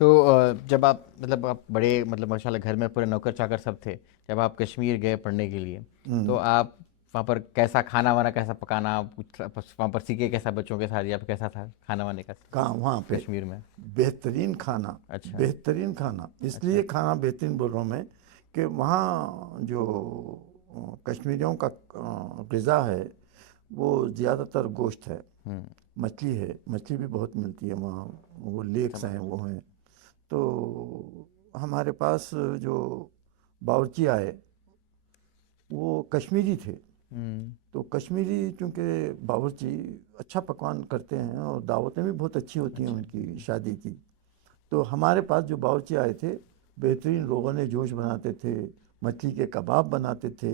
तो जब आप मतलब आप बड़े मतलब माशाल्लाह घर में पूरे नौकर चाकर सब थे, जब आप कश्मीर गए पढ़ने के लिए, तो आप वहाँ पर कैसा खाना वाना कैसा पकाना वहाँ पर सीखे, कैसा बच्चों के साथ, या फिर कैसा था खाना वाने का कहाँ वहाँ पे कश्मीर में? बेहतरीन खाना, अच्छा बेहतरीन खाना। इसलिए खाना बेहतरीन बोल रहा हूँ मैं कि वहाँ जो कश्मीरियों का ग़िज़ा है वो ज़्यादातर गोश्त है, मछली है, मछली भी बहुत मिलती है वहाँ, वो लेक्स हैं वो हैं। तो हमारे पास जो बावर्ची आए वो कश्मीरी थे। तो कश्मीरी चूँकि बावर्ची अच्छा पकवान करते हैं और दावतें भी बहुत अच्छी होती हैं उनकी शादी की। तो हमारे पास जो बावर्ची आए थे, बेहतरीन रोगन जोश बनाते थे, मछली के कबाब बनाते थे,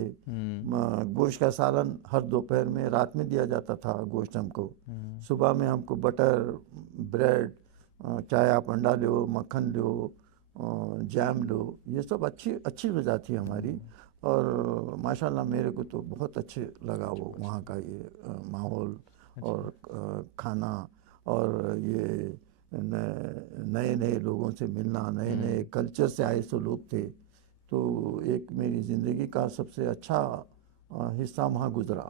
गोश्त का सालन हर दोपहर में, रात में दिया जाता था गोश्त हमको। सुबह में हमको बटर, ब्रेड, चाहे आप अंडा लो, मक्खन लो, जैम लो, ये सब अच्छी अच्छी ग़िज़ा थी हमारी। और माशाल्लाह मेरे को तो बहुत अच्छे लगा वो वहाँ का ये माहौल और खाना, और ये नए नए लोगों से मिलना, नए नए कल्चर से आए सो लोग थे। तो एक मेरी ज़िंदगी का सबसे अच्छा हिस्सा वहाँ गुजरा।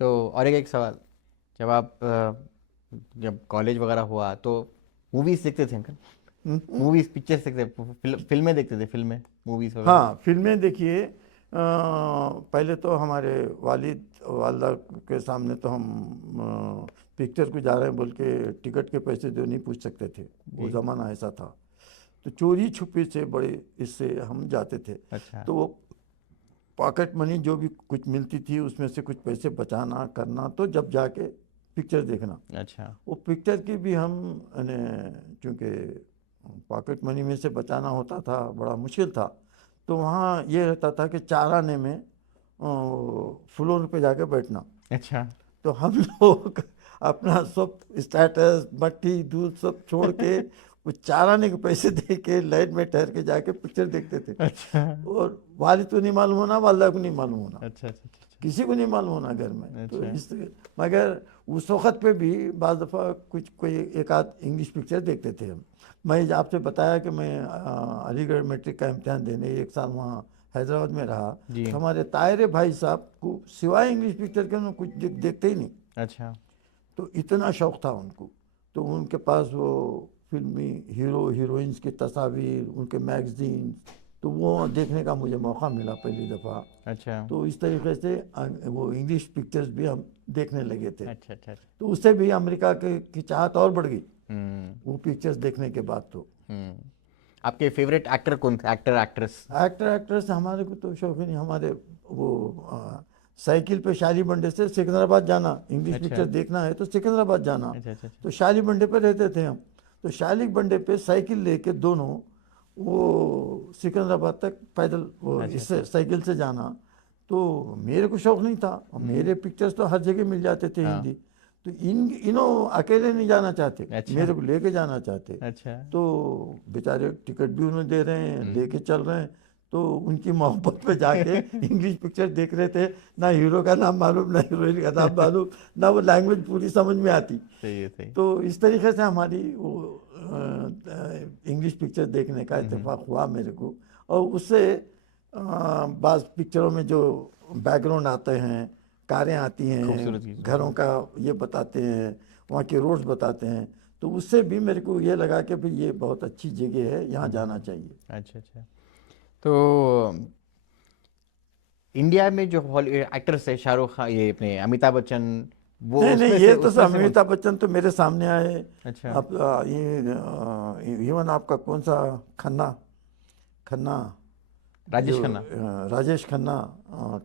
तो और एक सवाल, जब आप जब कॉलेज वगैरह हुआ तो मूवीज़ देखते थे अंकल? मूवीज़ पिक्चर्स देखते, फिल्में देखते थे, फिल्में मूवीज़ वगैरह? हाँ, फिल्में देखिए। पहले तो हमारे वालिद वालदा के सामने तो हम पिक्चर को जा रहे हैं बोल के टिकट के पैसे जो नहीं पूछ सकते थे, वो ज़माना ऐसा था। तो चोरी छुपे से बड़े इससे हम जाते थे। अच्छा तो वो पॉकेट मनी जो भी कुछ मिलती थी उसमें से कुछ पैसे बचाना करना, तो जब जाके पिक्चर देखना। अच्छा वो पिक्चर की भी हम चूँकि पॉकेट मनी में से बचाना होता था, बड़ा मुश्किल था। तो वहाँ ये रहता था कि 4 आने में फ्लोर पे जाके बैठना। अच्छा तो हम लोग अपना सब स्टेटस, मट्टी, दूध सब छोड़ के वो 4 आने के पैसे दे के लाइन में ठहर के जाके पिक्चर देखते थे। अच्छा और वालिद को नहीं मालूम होना, वालदा को नहीं मालूम होना, अच्छा अच्छा अच्छा किसी को नहीं मालूम होना घर में। तो अच्छा इस मगर उस वक़्त पे भी बाज़ दफ़ा कुछ कोई एक आध इंग्लिश पिक्चर देखते थे हम। मैं आपसे बताया कि मैं अलीगढ़ मैट्रिक का इम्तिहान देने 1 साल वहाँ हैदराबाद में रहा। जी तो हमारे ताहिर भाई साहब को सिवाय इंग्लिश पिक्चर के उन्होंने कुछ देखते ही नहीं। अच्छा तो इतना शौक़ था उनको। तो उनके पास वो फिल्मी हीरो हीरोइंस की तस्वीर, उनके मैगज़ीन, तो वो देखने का मुझे मौका मिला पहली दफ़ा। अच्छा तो इस तरीके से वो इंग्लिश पिक्चर्स भी हम देखने लगे थे। अच्छा अच्छा अच्छा तो उससे भी अमेरिका की चाहत और बढ़ गई हम्म वो पिक्चर्स देखने के बाद। तो हम्म आपके फेवरेट एक्टर कौन थे, एक्टर एक्ट्रेस? एक्टर एक्ट्रेस हमारे को तो शौक ही नहीं। हमारे वो साइकिल पे शाली बंडे से सिकंदराबाद जाना, इंग्लिश अच्छा पिक्चर देखना है तो सिकंदराबाद जाना। अच्छा अच्छा अच्छा तो शाली बंडे पे रहते थे हम। तो शाली बंडे पे साइकिल लेके दोनों वो सिकंदराबाद तक पैदल वो अच्छा इससे अच्छा साइकिल से जाना। तो मेरे को शौक़ नहीं था, मेरे पिक्चर्स तो हर जगह मिल जाते थे हाँ हिंदी। तो इन्हों अकेले नहीं जाना चाहते, अच्छा मेरे को लेके जाना चाहते। अच्छा तो बेचारे टिकट भी उन्हें दे रहे हैं, लेके चल रहे हैं। तो उनकी मोहब्बत में जाके इंग्लिश पिक्चर देख रहे थे, ना हीरो का नाम मालूम, ना हीरोइन का नाम मालूम, ना वो लैंग्वेज पूरी समझ में आती। सही है, सही। तो इस तरीके से हमारी वो इंग्लिश पिक्चर देखने का इत्तेफाक हुआ मेरे को। और उससे बाज़ पिक्चरों में जो बैकग्राउंड आते हैं, कारें आती हैं, खूबसूरत चीज़। घरों का ये बताते हैं, वहाँ के रोड्स बताते हैं, तो उससे भी मेरे को ये लगा कि भाई ये बहुत अच्छी जगह है, यहाँ जाना चाहिए। अच्छा, अच्छा। तो इंडिया में जो हॉलीवुड एक्टर्स है, शाहरुख खान, ये अपने अमिताभ बच्चन, वो नहीं नहीं, उसमें से ये तो उसमें से कौन अमिताभ बच्चन तो मेरे सामने आए। अच्छा, आप ये इवन आपका कौन सा खन्ना, खन्ना जो राजेश खन्ना। राजेश खन्ना,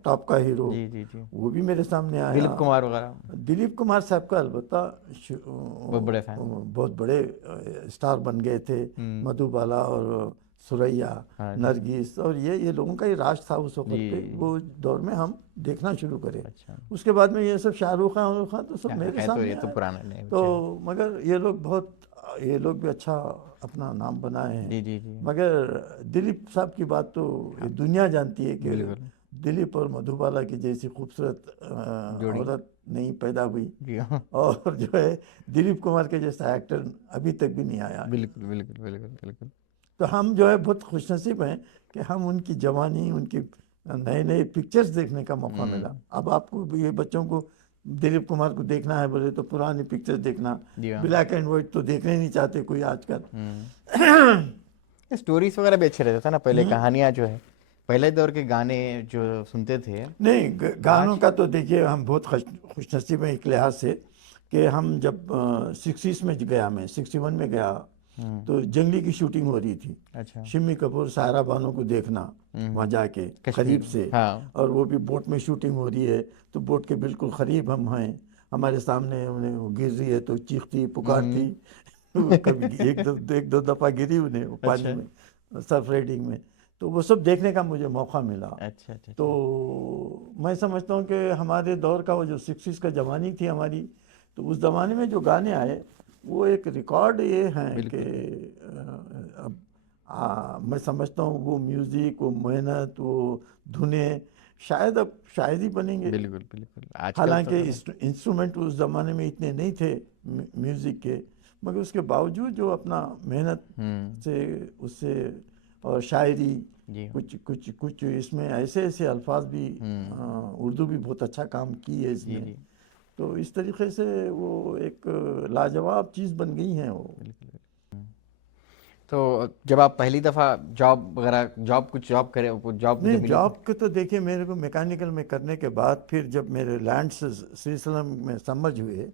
टॉप का हीरो, जी, जी, जी। वो भी मेरे सामने आया। दिलीप कुमार वगैरह। दिलीप कुमार साहब का अलबत्ता बहुत बड़े फैन। बहुत बड़े स्टार बन गए थे। मधुबाला और सुरैया, हाँ जी। नरगिस, और ये लोगों का ही राज था उस वक्त पे, जी। वो दौर में हम देखना शुरू करें। अच्छा। उसके बाद में ये सब शाहरुख खान तो सब मेरे है तो सामने ये तो आए। पुराना नहीं तो बच्चा है। मगर ये लोग भी अच्छा अपना नाम बनाए हैं। जी, जी, जी। मगर दिलीप साहब की बात तो ये दुनिया जानती है कि बिल्कुल। दिलीप और मधुबाला की जैसी खूबसूरत जोड़ी। औरत नहीं पैदा हुई, जी हाँ। और जो है दिलीप कुमार के जैसा एक्टर अभी तक भी नहीं आया है। बिल्कुल, बिल्कुल, बिल्कुल, बिल्कुल। तो हम जो है बहुत खुशनसीब हैं कि हम उनकी जवानी, उनकी नए नए पिक्चर्स देखने का मौका मिला। अब आपको भी ये बच्चों को दिलीप कुमार को देखना है बोले तो पुरानी पिक्चर्स देखना, जी हाँ। ब्लैक एंड वाइट तो देखने ही नहीं चाहते कोई आजकल। स्टोरीज वगैरह भी अच्छे रहते थे ना पहले, कहानियाँ जो है, पहले दौर के गाने जो सुनते थे। नहीं, गानों आज का तो देखिए हम बहुत खुशनसीब हैं एक लिहाज से कि हम जब 60s में गया, मैं 61 में गया, तो जंगली की शूटिंग हो रही थी। अच्छा। शिमी कपूर, सायरा बानो को देखना वहाँ जाके कश्मीर करीब में, से, हाँ। और वो भी बोट में शूटिंग हो रही है, तो बोट के बिल्कुल करीब हम हैं, हमारे सामने उन्हें वो गिर रही है तो चीखती पुकारती। कभी एक दो दफ़ा गिरी उन्हें वो पानी अच्छा, में, सर्फ राइडिंग में। तो वो सब देखने का मुझे मौका मिला। अच्छा, अच्छा, तो अच्छा। मैं समझता हूँ कि हमारे दौर का वो जो 60s का जवानी थी हमारी, तो उस ज़माने में जो गाने आए वो एक रिकॉर्ड ये हैं कि बिल्कुल, अब मैं समझता हूँ वो म्यूज़िक, वो मेहनत, वो धुनें शायद ही बनेंगे। बिल्कुल, बिल्कुल। आजकल तो हालांकि इंस्ट्रूमेंट उस ज़माने में इतने नहीं थे म्यूज़िक के, मगर उसके बावजूद जो अपना मेहनत से उससे, और शायरी, जी हाँ। कुछ इसमें ऐसे ऐसे अल्फाज भी, उर्दू भी बहुत अच्छा काम की है जी, इसमें। जी। तो इस तरीके से वो एक लाजवाब चीज़ बन गई है वो। बिल्कुल, बिल्कुल। तो जब आप पहली दफ़ा जॉब वगैरह, कुछ जॉब करे, कुछ जॉब नहीं, जब मिली थी। जॉब के तो देखिए मेरे को मैकेनिकल में करने के बाद फिर जब मेरे लैंड सिलसिला में समझ हुए,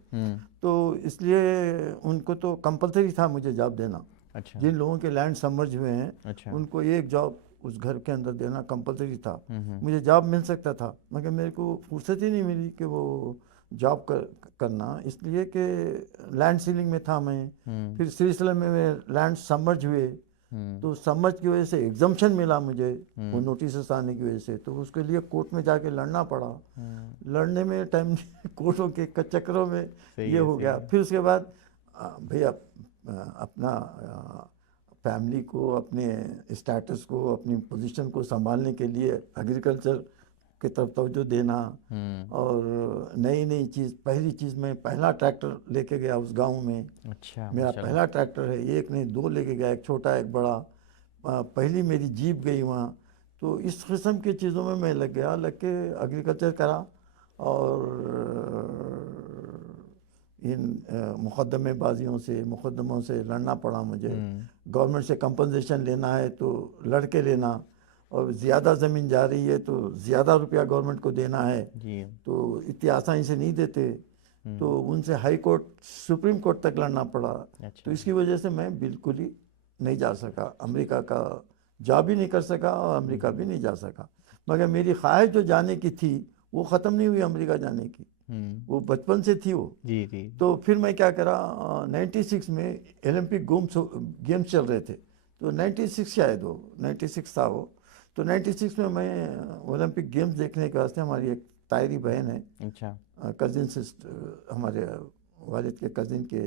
तो इसलिए उनको तो कंपलसरी था मुझे जॉब देना। अच्छा, जिन लोगों के लैंड समझ हुए हैं अच्छा। उनको एक जॉब उस घर के अंदर देना कंपलसरी था। मुझे जॉब मिल सकता था मगर मेरे को फुर्सत ही नहीं मिली कि वो जॉब करना, इसलिए कि लैंड सीलिंग में था मैं। फिर सिलसिले में लैंड समझ हुए, तो समझ की वजह से एग्जम्पशन मिला मुझे, वो नोटिस आने की वजह से, तो उसके लिए कोर्ट में जाके लड़ना पड़ा। लड़ने में टाइम कोर्टों के चक्करों में सही ये है, हो सही गया। है। फिर उसके बाद भैया अपना फैमिली को, अपने स्टेटस को, अपनी पोजीशन को संभालने के लिए एग्रीकल्चर की तरफ तवज्जो देना। और नई नई चीज़, पहली चीज़ मैं पहला ट्रैक्टर लेके गया उस गांव में। अच्छा, मेरा माशाल्लाह। पहला ट्रैक्टर है, एक नहीं दो लेके गया, एक छोटा एक बड़ा। पहली मेरी जीप गई वहाँ। तो इस किस्म की चीज़ों में मैं लग के एग्रीकल्चर करा। और इन मुकदमों से लड़ना पड़ा मुझे। गवर्नमेंट से कंपनसेशन लेना है तो लड़ के लेना, और ज़्यादा ज़मीन जा रही है तो ज़्यादा रुपया गवर्नमेंट को देना है, जी। तो इतनी आसानी से नहीं देते। तो उनसे हाई कोर्ट, सुप्रीम कोर्ट तक लड़ना पड़ा। अच्छा। तो इसकी वजह से मैं बिल्कुल ही नहीं जा सका अमेरिका का, जॉब भी नहीं कर सका और अमेरिका भी नहीं जा सका। मगर मेरी ख्वाहिश जो जाने की थी वो ख़त्म नहीं हुई अमेरिका जाने की, वो बचपन से थी वो। जी, जी। तो फिर मैं क्या करा, 96 में ओलंपिक गेम्स चल रहे थे, तो 96 शायद हो, 96 था वो। तो 96 में मैं ओलंपिक गेम्स देखने के वास्ते, हमारी एक तायरी बहन है, अच्छा, कज़िन सिस्टर, हमारे वालिद के कज़िन के,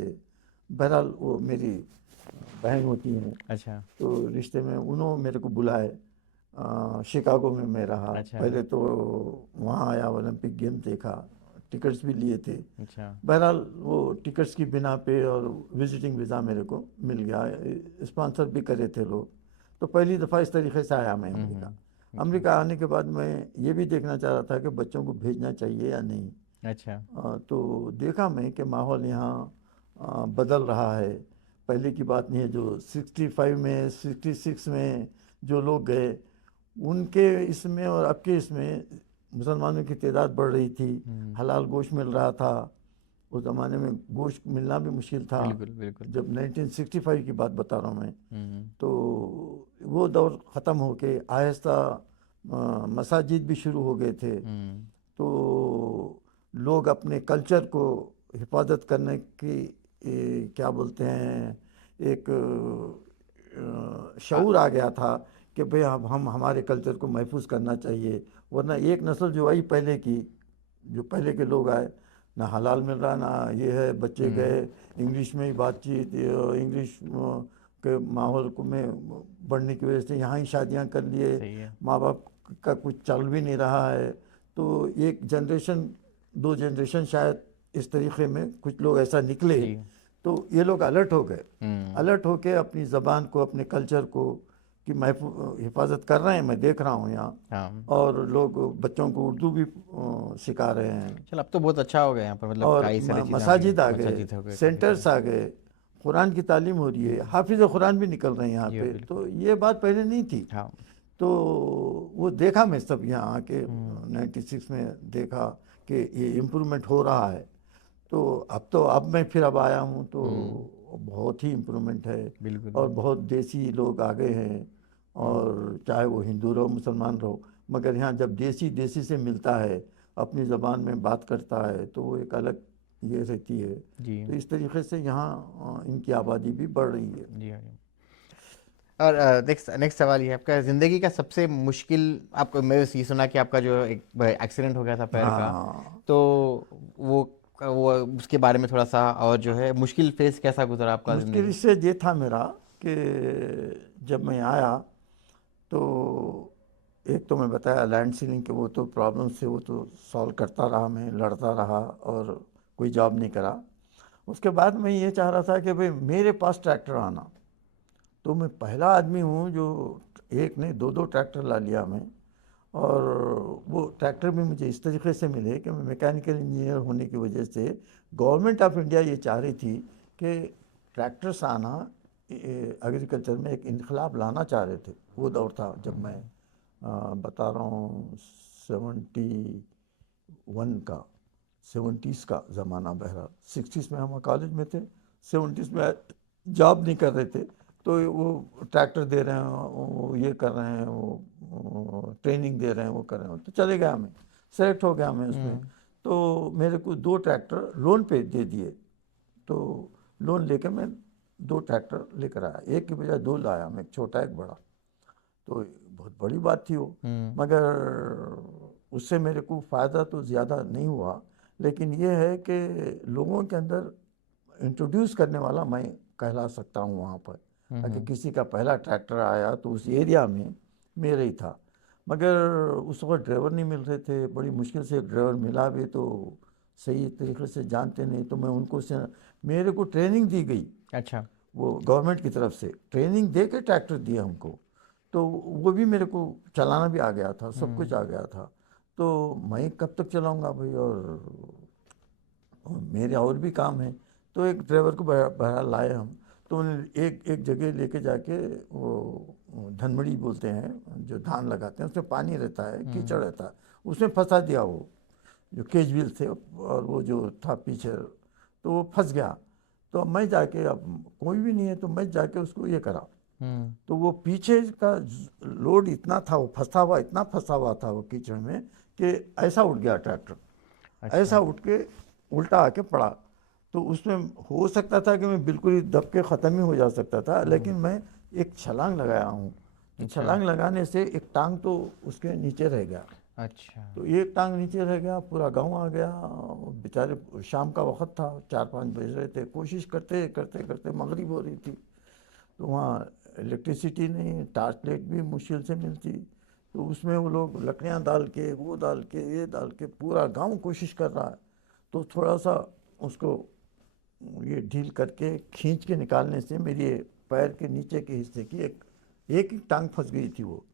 बहरहाल वो मेरी बहन होती हैं। अच्छा। तो रिश्ते में उन्होंने मेरे को बुलाए शिकागो में मैं रहा। अच्छा। पहले तो वहाँ आया, ओलंपिक गेम देखा, टिकट्स भी लिए थे। अच्छा। बहरहाल वो टिकट्स की बिना पे और विजिटिंग वीज़ा मेरे को मिल गया, स्पॉन्सर भी करे थे लोग। तो पहली दफ़ा इस तरीके से आया मैं अमेरिका। अच्छा। अमेरिका आने के बाद मैं ये भी देखना चाह रहा था कि बच्चों को भेजना चाहिए या नहीं। अच्छा। तो देखा मैं कि माहौल यहाँ बदल रहा है। पहले की बात नहीं है, जो 65 में 66 में जो लोग गए, उनके इसमें और अब के इसमें मुसलमानों की तादाद बढ़ रही थी। हम्म। हलाल गोश्त मिल रहा था। उस ज़माने में गोश्त मिलना भी मुश्किल था, बिल्कुल बिल्कुल। जब 1965 की बात बता रहा हूँ मैं। हम्म। तो वो दौर ख़त्म होके आहिस्ता मसाजिद भी शुरू हो गए थे। हम्म। तो लोग अपने कल्चर को हिफाजत करने की क्या बोलते हैं, एक आ- शऊर आ गया था कि भाई हम हमारे कल्चर को महफूज करना चाहिए। वरना एक नस्ल जो आई पहले की, जो पहले के लोग आए, ना हलाल मिल रहा ना ये है, बच्चे हम्म। गए इंग्लिश में ही बातचीत, इंग्लिश के माहौल को में बढ़ने की वजह से यहाँ ही शादियाँ कर लिए। सही है। माँ बाप का कुछ चल भी नहीं रहा है। तो एक जनरेशन, दो जनरेशन शायद इस तरीके में कुछ लोग ऐसा निकले। जी। तो ये लोग अलर्ट हो गए। हम्म। अलर्ट होके अपनी ज़बान को, अपने कल्चर को की हिफाजत कर रहे हैं, मैं देख रहा हूँ यहाँ। हाँ। और लोग बच्चों को उर्दू भी सिखा रहे हैं। चल अब तो बहुत अच्छा हो गया यहाँ पर, मतलब और कई सारी चीज़ें आ गई, मसाजिद आ गए, मस्जिद हो गए काफ़ी सेंटर्स सारे। आ गए, कुरान की तालीम हो रही है, हम्म। हाफिज़ कुरान भी निकल रहे हैं यहाँ जी पे। बिल्कुल। तो ये बात पहले नहीं थी। हाँ। तो वो देखा मैं सब यहाँ आके हम्म। 96 में देखा कि ये इम्प्रूवमेंट हो रहा है। तो अब मैं फिर अब आया हूँ तो हम्म। बहुत ही इम्प्रूवमेंट है। बिल्कुल और बिल्कुल। बहुत देसी लोग आ गए हैं। हम्म। और चाहे वो हिंदू रहो मुसलमान रहो, मगर यहाँ जब देसी देसी से मिलता है, अपनी ज़बान में बात करता है, तो वो एक अलग ये रहती है। जी। तो इस तरीके से यहाँ इनकी आबादी भी बढ़ रही है। जी हाँ जी। और नेक्स्ट नेक्स्ट सवाल ये है, आपका ज़िंदगी का सबसे मुश्किल, आपको मैं ये सुना कि आपका जो एक एक्सीडेंट हो गया था पैर का, हाँ, तो वो उसके बारे में थोड़ा सा, और जो है मुश्किल फेस कैसा गुजरा आपका मुश्किल ज़िंदगी। इससे ये था मेरा कि जब मैं आया तो एक तो मैं बताया लैंड सीलिंग के वो तो प्रॉब्लम से वो तो सॉल्व करता रहा, मैं लड़ता रहा और कोई जॉब नहीं करा। उसके बाद मैं ये चाह रहा था कि भाई मेरे पास ट्रैक्टर आना। तो मैं पहला आदमी हूँ जो एक नहीं दो दो ट्रैक्टर ला लिया मैं। और वो ट्रैक्टर भी मुझे इस तरीके से मिले कि मैं मैकेनिकल इंजीनियर होने की वजह से गवर्नमेंट ऑफ इंडिया ये चाह रही थी कि ट्रैक्टर्स आना एग्रीकल्चर में एक इनकलाब लाना चाह रहे थे। वो दौर था जब मैं बता रहा हूँ 71 का, 70s का ज़माना। बहरहाल 60s में हम कॉलेज में थे, 70s में जॉब नहीं कर रहे थे। तो वो ट्रैक्टर दे रहे हैं, वो ये कर रहे हैं, वो ट्रेनिंग दे रहे हैं, वो कर रहे हैं। तो चले गया मैं, सेलेक्ट हो गया मैं उसमें। हम्म। तो मेरे को दो ट्रैक्टर लोन पे दे दिए। तो लोन लेके मैं दो ट्रैक्टर लेकर आया, एक की बजाय दो लाया मैं, एक छोटा एक बड़ा। तो बहुत बड़ी बात थी वो। हम्म। मगर उससे मेरे को फ़ायदा तो ज़्यादा नहीं हुआ, लेकिन ये है कि लोगों के अंदर इंट्रोड्यूस करने वाला मैं कहला सकता हूँ वहाँ पर। अगर हम्म। किसी का पहला ट्रैक्टर आया तो उस एरिया में मेरा ही था। मगर उस वक्त ड्राइवर नहीं मिल रहे थे, बड़ी मुश्किल से एक ड्राइवर मिला भी, तो सही तरीके से जानते नहीं, तो मैं उनको से मेरे को ट्रेनिंग दी गई। अच्छा। वो गवर्नमेंट की तरफ से ट्रेनिंग दे के ट्रैक्टर दिया हमको। तो वो भी मेरे को चलाना भी आ गया था, सब कुछ हम्म। आ गया था। तो मैं कब तक चलाऊंगा भाई, और मेरे और भी काम है। तो एक ड्राइवर को बहरहाल लाए हम। तो उन्हें एक एक जगह लेके जाके, वो धनमड़ी बोलते हैं जो धान लगाते हैं, उसमें पानी रहता है, कीचड़ रहता है, उसमें फंसा दिया वो जो केज व्हील थे और वो जो था पीछे, तो वो फंस गया। तो अब मैं जाके, अब कोई भी नहीं है तो मैं जाके उसको ये करा। हम्म। तो वो पीछे का लोड इतना था, वो फंसा हुआ, इतना फंसा हुआ था वो कीचड़ में, कि ऐसा उठ गया ट्रैक्टर, अच्छा। ऐसा उठ के उल्टा आके पड़ा। तो उसमें हो सकता था कि मैं बिल्कुल ही दब के ख़त्म ही हो जा सकता था, लेकिन मैं एक छलांग लगाया हूँ। तो अच्छा। छलांग लगाने से एक टांग तो उसके नीचे रह गया। अच्छा। तो एक टांग नीचे रह गया, पूरा गांव आ गया। बेचारे, शाम का वक्त था, 4-5 बज रहे थे, कोशिश करते करते करते मगरिब हो रही थी। तो वहाँ इलेक्ट्रिसिटी नहीं, टार्च लाइट भी मुश्किल से मिलती। तो उसमें वो लोग लकड़ियाँ डाल के, वो डाल के, ये डाल के, पूरा गांव कोशिश कर रहा है। तो थोड़ा सा उसको ये ढील करके खींच के निकालने से मेरे पैर के नीचे के हिस्से की एक एक ही टांग फंस गई थी वो।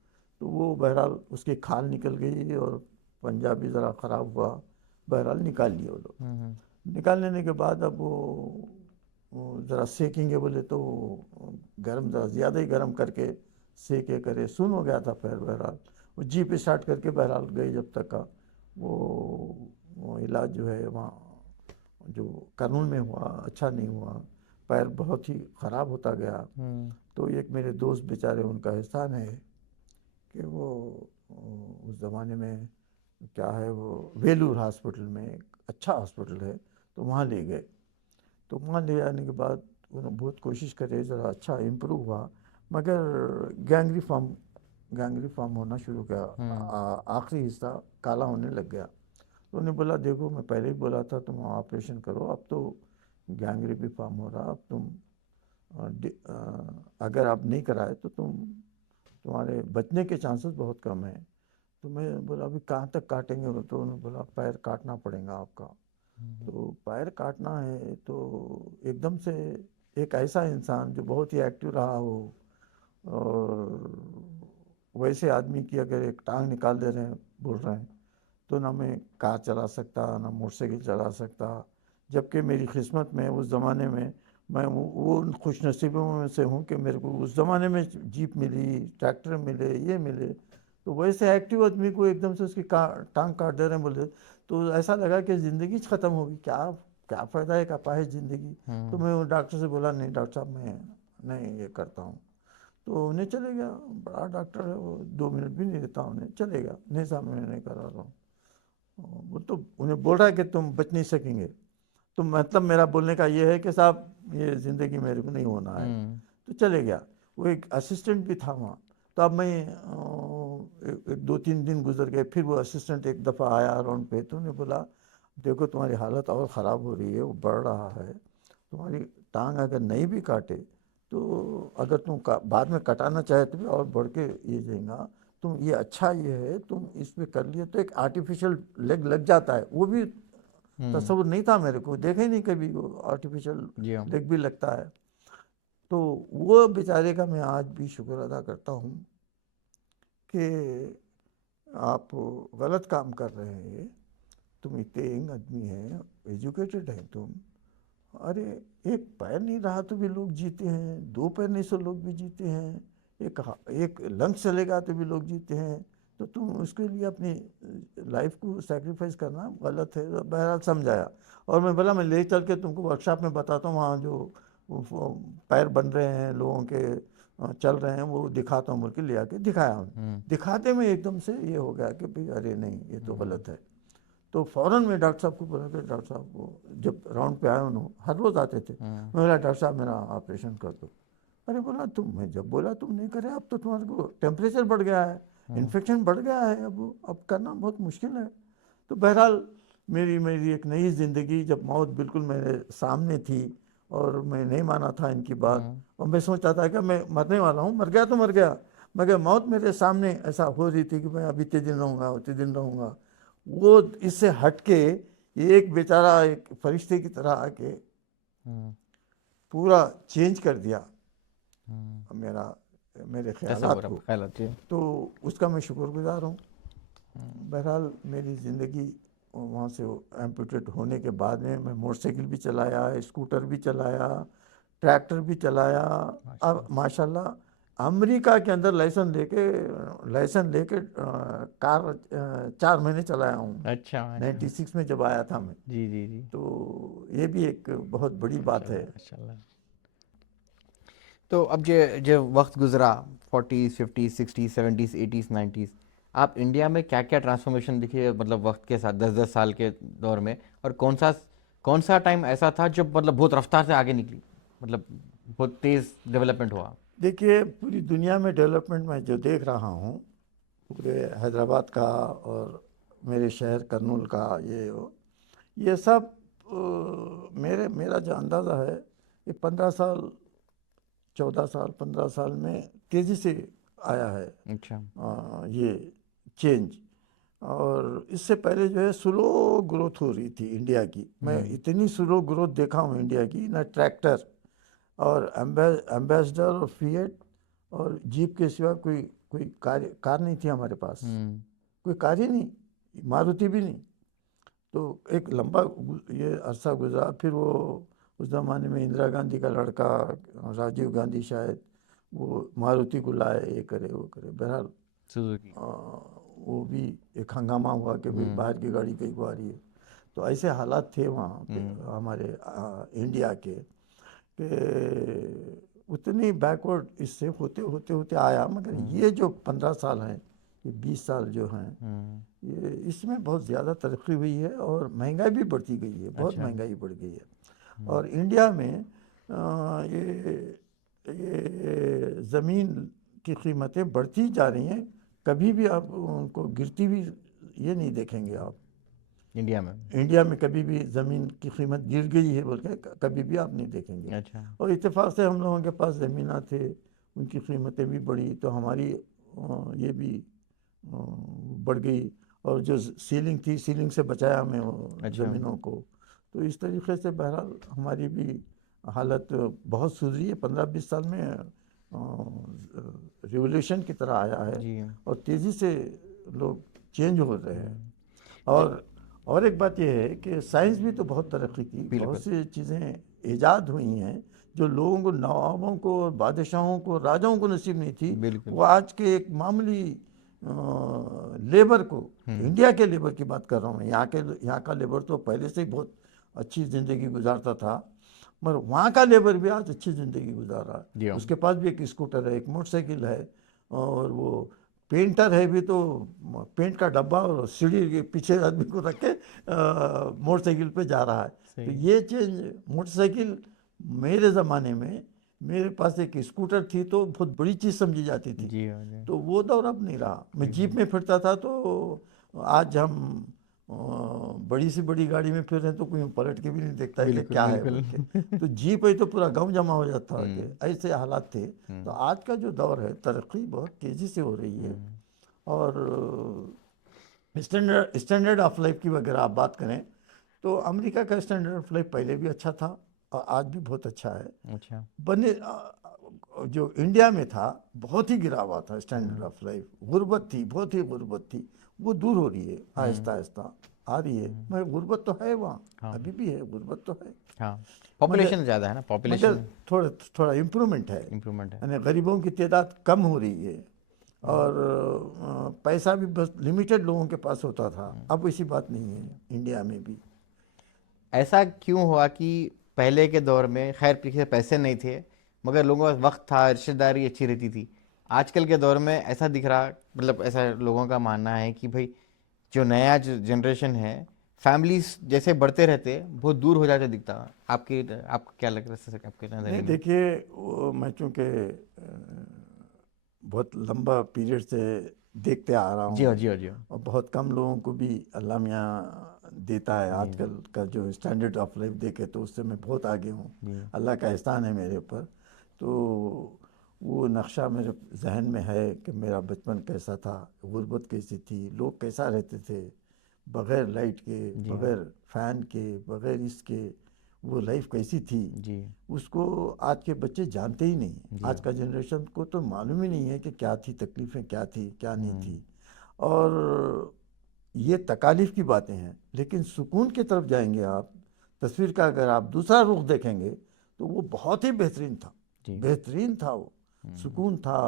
तो वो बहरहाल उसकी खाल निकल गई और पंजा भी ज़रा ख़राब हुआ। बहरहाल निकाल लिए वो लोग। निकाल लेने के बाद अब वो ज़रा सेकेंगे बोले तो गर्म ज़रा ज़्यादा ही गर्म करके सेके करे सुन हो गया था पैर। बहरहाल वो जीप स्टार्ट करके बहरहाल गए जब तक का वो इलाज जो है वहाँ जो कानून में हुआ अच्छा नहीं हुआ, पैर बहुत ही ख़राब होता गया। तो एक मेरे दोस्त बेचारे, उनका एहसान है कि वो उस ज़माने में क्या है वो वेलूर हॉस्पिटल में एक अच्छा हॉस्पिटल है, तो वहाँ ले गए। तो वहाँ ले जाने के बाद उन्होंने बहुत कोशिश करे, ज़रा अच्छा इम्प्रूव हुआ, मगर गैंग्रीफॉर्म होना शुरू किया। आखिरी हिस्सा काला होने लग गया। तो उन्होंने बोला देखो मैं पहले ही बोला था तुम ऑपरेशन करो, अब तो गैंग्रीफॉर्म हो रहा, अब तुम अगर आप नहीं कराए तो तुम्हारे बचने के चांसेस बहुत कम है। तो मैं बोला अभी कहाँ तक काटेंगे? तो उन्होंने बोला पैर काटना पड़ेगा आपका। तो पैर काटना है तो एकदम से एक ऐसा इंसान जो बहुत ही एक्टिव रहा हो और वैसे आदमी की अगर एक टांग निकाल दे रहे हैं बोल रहे हैं, तो ना मैं कार चला सकता ना मोटरसाइकिल चला सकता। जबकि मेरी किस्मत में उस ज़माने में मैं वो उन खुशनसीबों में से हूँ कि मेरे को उस ज़माने में जीप मिली, ट्रैक्टर मिले, ये मिले। तो वैसे एक्टिव आदमी को एकदम से उसकी टांग काट दे रहे हैं बोले, तो ऐसा लगा कि ज़िंदगी ख़त्म होगी, क्या क्या फ़ायदा है, क्या पाए ज़िंदगी। तो मैं वो डॉक्टर से बोला नहीं डॉक्टर साहब मैं नहीं ये करता हूँ। तो उन्हें चले गया, बड़ा डॉक्टर है वो, 2 मिनट भी नहीं देता उन्हें, चले गया, नहीं साहब मैं नहीं करा रहा हूँ। वो तो उन्हें बोल रहा है कि तुम बच नहीं सकेंगे। तो मतलब मेरा बोलने का ये है कि साहब ये ज़िंदगी मेरे को नहीं होना है। तो चले गया। वो एक असिस्टेंट भी था वहाँ। तो अब मैं एक 2-3 दिन गुजर गए, फिर वो असिस्टेंट एक दफ़ा आया राउंड पे, तो उन्हें बोला देखो तुम्हारी हालत और ख़राब हो रही है, वो बढ़ रहा है, तुम्हारी टांग अगर नहीं भी काटे तो अगर तुम बाद में कटाना चाहे तो भी और बढ़ के ये जाएगा। तुम ये अच्छा ये है तुम इस पे कर लिए तो एक आर्टिफिशियल लेग लग जाता है, वो भी तस्वुर नहीं था मेरे को, देखा ही नहीं कभी वो आर्टिफिशियल लेग भी लगता है। तो वो बेचारे का मैं आज भी शुक्र अदा करता हूँ कि आप गलत काम कर रहे हैं, तुम इतने यंग आदमी हैं, एजुकेटेड हैं तुम। अरे एक पैर नहीं रहा तो भी लोग जीते हैं, 2 पैर नहीं से लोग भी जीते हैं, एक लंग्स चलेगा तो भी लोग जीते हैं। तो तुम उसके लिए अपनी लाइफ को सैक्रिफाइस करना गलत है। तो बहरहाल समझाया और मैं बोला मैं ले चल के तुमको वर्कशॉप में बताता हूँ, वहाँ जो वो पैर बन रहे हैं लोगों के, चल रहे हैं, वो दिखाता हूँ बोल के ले आके दिखाया हूँ। दिखाते में एकदम से ये हो गया कि भाई अरे नहीं ये तो गलत है। तो फ़ौरन मैं डॉक्टर साहब को बोला कि डॉक्टर साहब वो जब राउंड पे आए उन्होंने हर रोज़ आते थे, मैं बोला डॉक्टर साहब मेरा ऑपरेशन कर दो। अरे बोला तुम, मैं जब बोला तुम नहीं करे, अब तो तुम्हारे को टेम्परेचर बढ़ गया है, इन्फेक्शन बढ़ गया है, अब करना बहुत मुश्किल है। तो बहरहाल मेरी मेरी एक नई ज़िंदगी, जब मौत बिल्कुल मेरे सामने थी और मैं नहीं माना था इनकी बात, और मैं सोचता था कि मैं मरने वाला हूँ, मर गया तो मर गया, मगर मौत मेरे सामने ऐसा हो रही थी कि मैं अभी इतने दिन रहूँगा उतने दिन रहूँगा। वो इससे हट के एक बेचारा एक फरिश्ते की तरह आके पूरा चेंज कर दिया मेरा मेरे ख्यालात को। तो उसका मैं शुक्रगुजार हूँ। बहरहाल मेरी ज़िंदगी वहाँ से एम्पूटेड होने के बाद में मैं मोटरसाइकिल भी चलाया, स्कूटर भी चलाया, ट्रैक्टर भी चलाया। अब माशाल्लाह अमेरिका के अंदर लाइसेंस लेके कार 4 महीने चलाया हूँ। अच्छा 96 में जब आया था मैं। जी जी जी। तो ये भी एक बहुत बड़ी बात है। माशाल्लाह। तो अब जो वक्त गुजरा 40s 50s 60s 70s 80s 90s, आप इंडिया में क्या क्या ट्रांसफॉर्मेशन दिखे मतलब वक्त के साथ 10-10 साल के दौर में, और कौन सा टाइम ऐसा था जब मतलब बहुत रफ्तार से आगे निकली, मतलब बहुत तेज़ डेवलपमेंट हुआ? देखिए पूरी दुनिया में डेवलपमेंट मैं जो देख रहा हूँ, पूरे हैदराबाद का और मेरे शहर करनूल का, ये सब मेरा जो अंदाज़ा है, ये 15 साल 14 साल 15 साल में तेज़ी से आया है अच्छा। ये चेंज। और इससे पहले जो है स्लो ग्रोथ हो रही थी इंडिया की। मैं इतनी स्लो ग्रोथ देखा हूँ इंडिया की, ना ट्रैक्टर और एम्बेसडर और फिएट और जीप के सिवा कोई कोई कार नहीं थी हमारे पास, कोई कार ही नहीं, मारुति भी नहीं। तो एक लंबा ये अरसा गुजरा, फिर वो उस ज़माने में इंदिरा गांधी का लड़का राजीव गांधी शायद वो मारुति को लाए, ये करे वो करे, बहरहाल सुजुकी। वो भी एक हंगामा हुआ कि भाई बाहर की गाड़ी कहीं को आ रही है। तो ऐसे हालात थे वहाँ पे हमारे इंडिया के, कि उतनी बैकवर्ड इससे होते होते होते आया। मगर ये जो 15 साल हैं, ये 20 साल जो हैं, ये इसमें बहुत ज़्यादा तरक्की हुई है और महंगाई भी बढ़ती गई है, बहुत अच्छा। महंगाई बढ़ गई है। और इंडिया में ये ज़मीन की कीमतें बढ़ती जा रही हैं, कभी भी आप उनको गिरती भी ये नहीं देखेंगे आप। इंडिया में कभी भी ज़मीन की कीमत गिर गई है बोल के कभी भी आप नहीं देखेंगे। अच्छा। और इत्तेफाक से हम लोगों के पास ज़मीना थे, उनकी कीमतें भी बढ़ी, तो हमारी ये भी बढ़ गई। और जो सीलिंग थी, सीलिंग से बचाया हमें अच्छा। ज़मीनों को। तो इस तरीके से बहरहाल हमारी भी हालत बहुत सुधरी है 15-20 साल में। रिवोल्यूशन की तरह आया है जी। और तेज़ी से लोग चेंज हो रहे हैं। और एक बात यह है कि साइंस भी तो बहुत तरक्की की, बिल्कुल। बहुत सी चीज़ें ईजाद हुई हैं जो लोगों को, नवाबों को, बादशाहों को, राजाओं को नसीब नहीं थी। बिल्कुल। वो आज के एक मामूली लेबर को, इंडिया के लेबर की बात कर रहा हूँ मैं, यहाँ का लेबर तो पहले से ही बहुत अच्छी ज़िंदगी गुजारता था, मगर वहाँ का लेबर भी आज अच्छी ज़िंदगी गुजार रहा जी है। हाँ। उसके पास भी एक स्कूटर है, एक मोटरसाइकिल है, और वो पेंटर है भी, तो पेंट का डब्बा और सीढ़ी के पीछे आदमी को रख के मोटरसाइकिल पे जा रहा है। तो ये चेंज, मोटरसाइकिल मेरे ज़माने में मेरे पास एक स्कूटर थी तो बहुत बड़ी चीज़ समझी जाती थी। जी हाँ। जी। तो वो दौर अब नहीं रहा। मैं जीप में फिरता था, तो आज हम बड़ी से बड़ी गाड़ी में फिर रहे हैं तो कोई पलट के भी नहीं देखता है कि बिल्कुल क्या है बिल्कुल। बोल के। तो जीप है तो पूरा गांव जमा हो जाता है कि ऐसे हालात थे। तो आज का जो दौर है, तरक्की बहुत तेज़ी से हो रही है। और स्टैंडर्ड ऑफ लाइफ की अगर आप बात करें तो अमेरिका का स्टैंडर्ड ऑफ लाइफ पहले भी अच्छा था और आज भी बहुत अच्छा है। अच्छा। बने जो इंडिया में था बहुत ही गिरा हुआ था स्टैंडर्ड ऑफ लाइफ, गुर्बत थी, बहुत ही गुर्बत थी। वो दूर हो रही है आहिस्ता आहिस्ता, आ रही है। मगर गुर्बत तो है वहाँ, हाँ। अभी भी है, गुर्बत तो है। हाँ, मगर पॉपुलेशन ज़्यादा है ना, मगर पॉपुलेशन थोड़ा थोड़ा इम्प्रूवमेंट है, इम्प्रूवमेंट है। यानी गरीबों की तादाद कम हो रही है। और पैसा भी बस लिमिटेड लोगों के पास होता था, अब वैसी बात नहीं है इंडिया में भी। ऐसा क्यों हुआ कि पहले के दौर में खैर पीछे पैसे नहीं थे मगर लोगों के पास वक्त था, रिश्तेदारी अच्छी रहती थी। आजकल के दौर में ऐसा दिख रहा, मतलब ऐसा लोगों का मानना है कि भाई जो नया जो जनरेशन है, फैमिलीज जैसे बढ़ते रहते बहुत दूर हो जाते दिखता। आपको क्या लग रहा है आपके नज़रिए नहीं में? देखिए, वो मैं चूँकि बहुत लंबा पीरियड से देखते आ रहा जी हाँ, हूँ, जी हाँ, जी हाँ। और बहुत कम लोगों को भी अल्लाह मियाँ देता है। जी आजकल का जो स्टैंडर्ड ऑफ लाइफ देखे तो उससे मैं बहुत आगे हूँ, जी। अल्लाह का एहसान है मेरे ऊपर। तो वो नक्शा मेरे जहन में है कि मेरा बचपन कैसा था, गुर्बत कैसी थी, लोग कैसा रहते थे, बग़ैर लाइट के, जी हाँ। बग़ैर फ़ैन के, बग़ैर इसके, वो लाइफ कैसी थी, जी उसको आज के बच्चे जानते ही नहीं। जी आज का जनरेशन को तो मालूम ही नहीं है कि क्या थी तकलीफ़ें, क्या थी क्या नहीं थी। और ये तकालीफ की बातें हैं, लेकिन सुकून की तरफ जाएंगे आप, तस्वीर का अगर आप दूसरा रुख देखेंगे तो वो बहुत ही बेहतरीन था, जी। बेहतरीन था वो। सुकून था,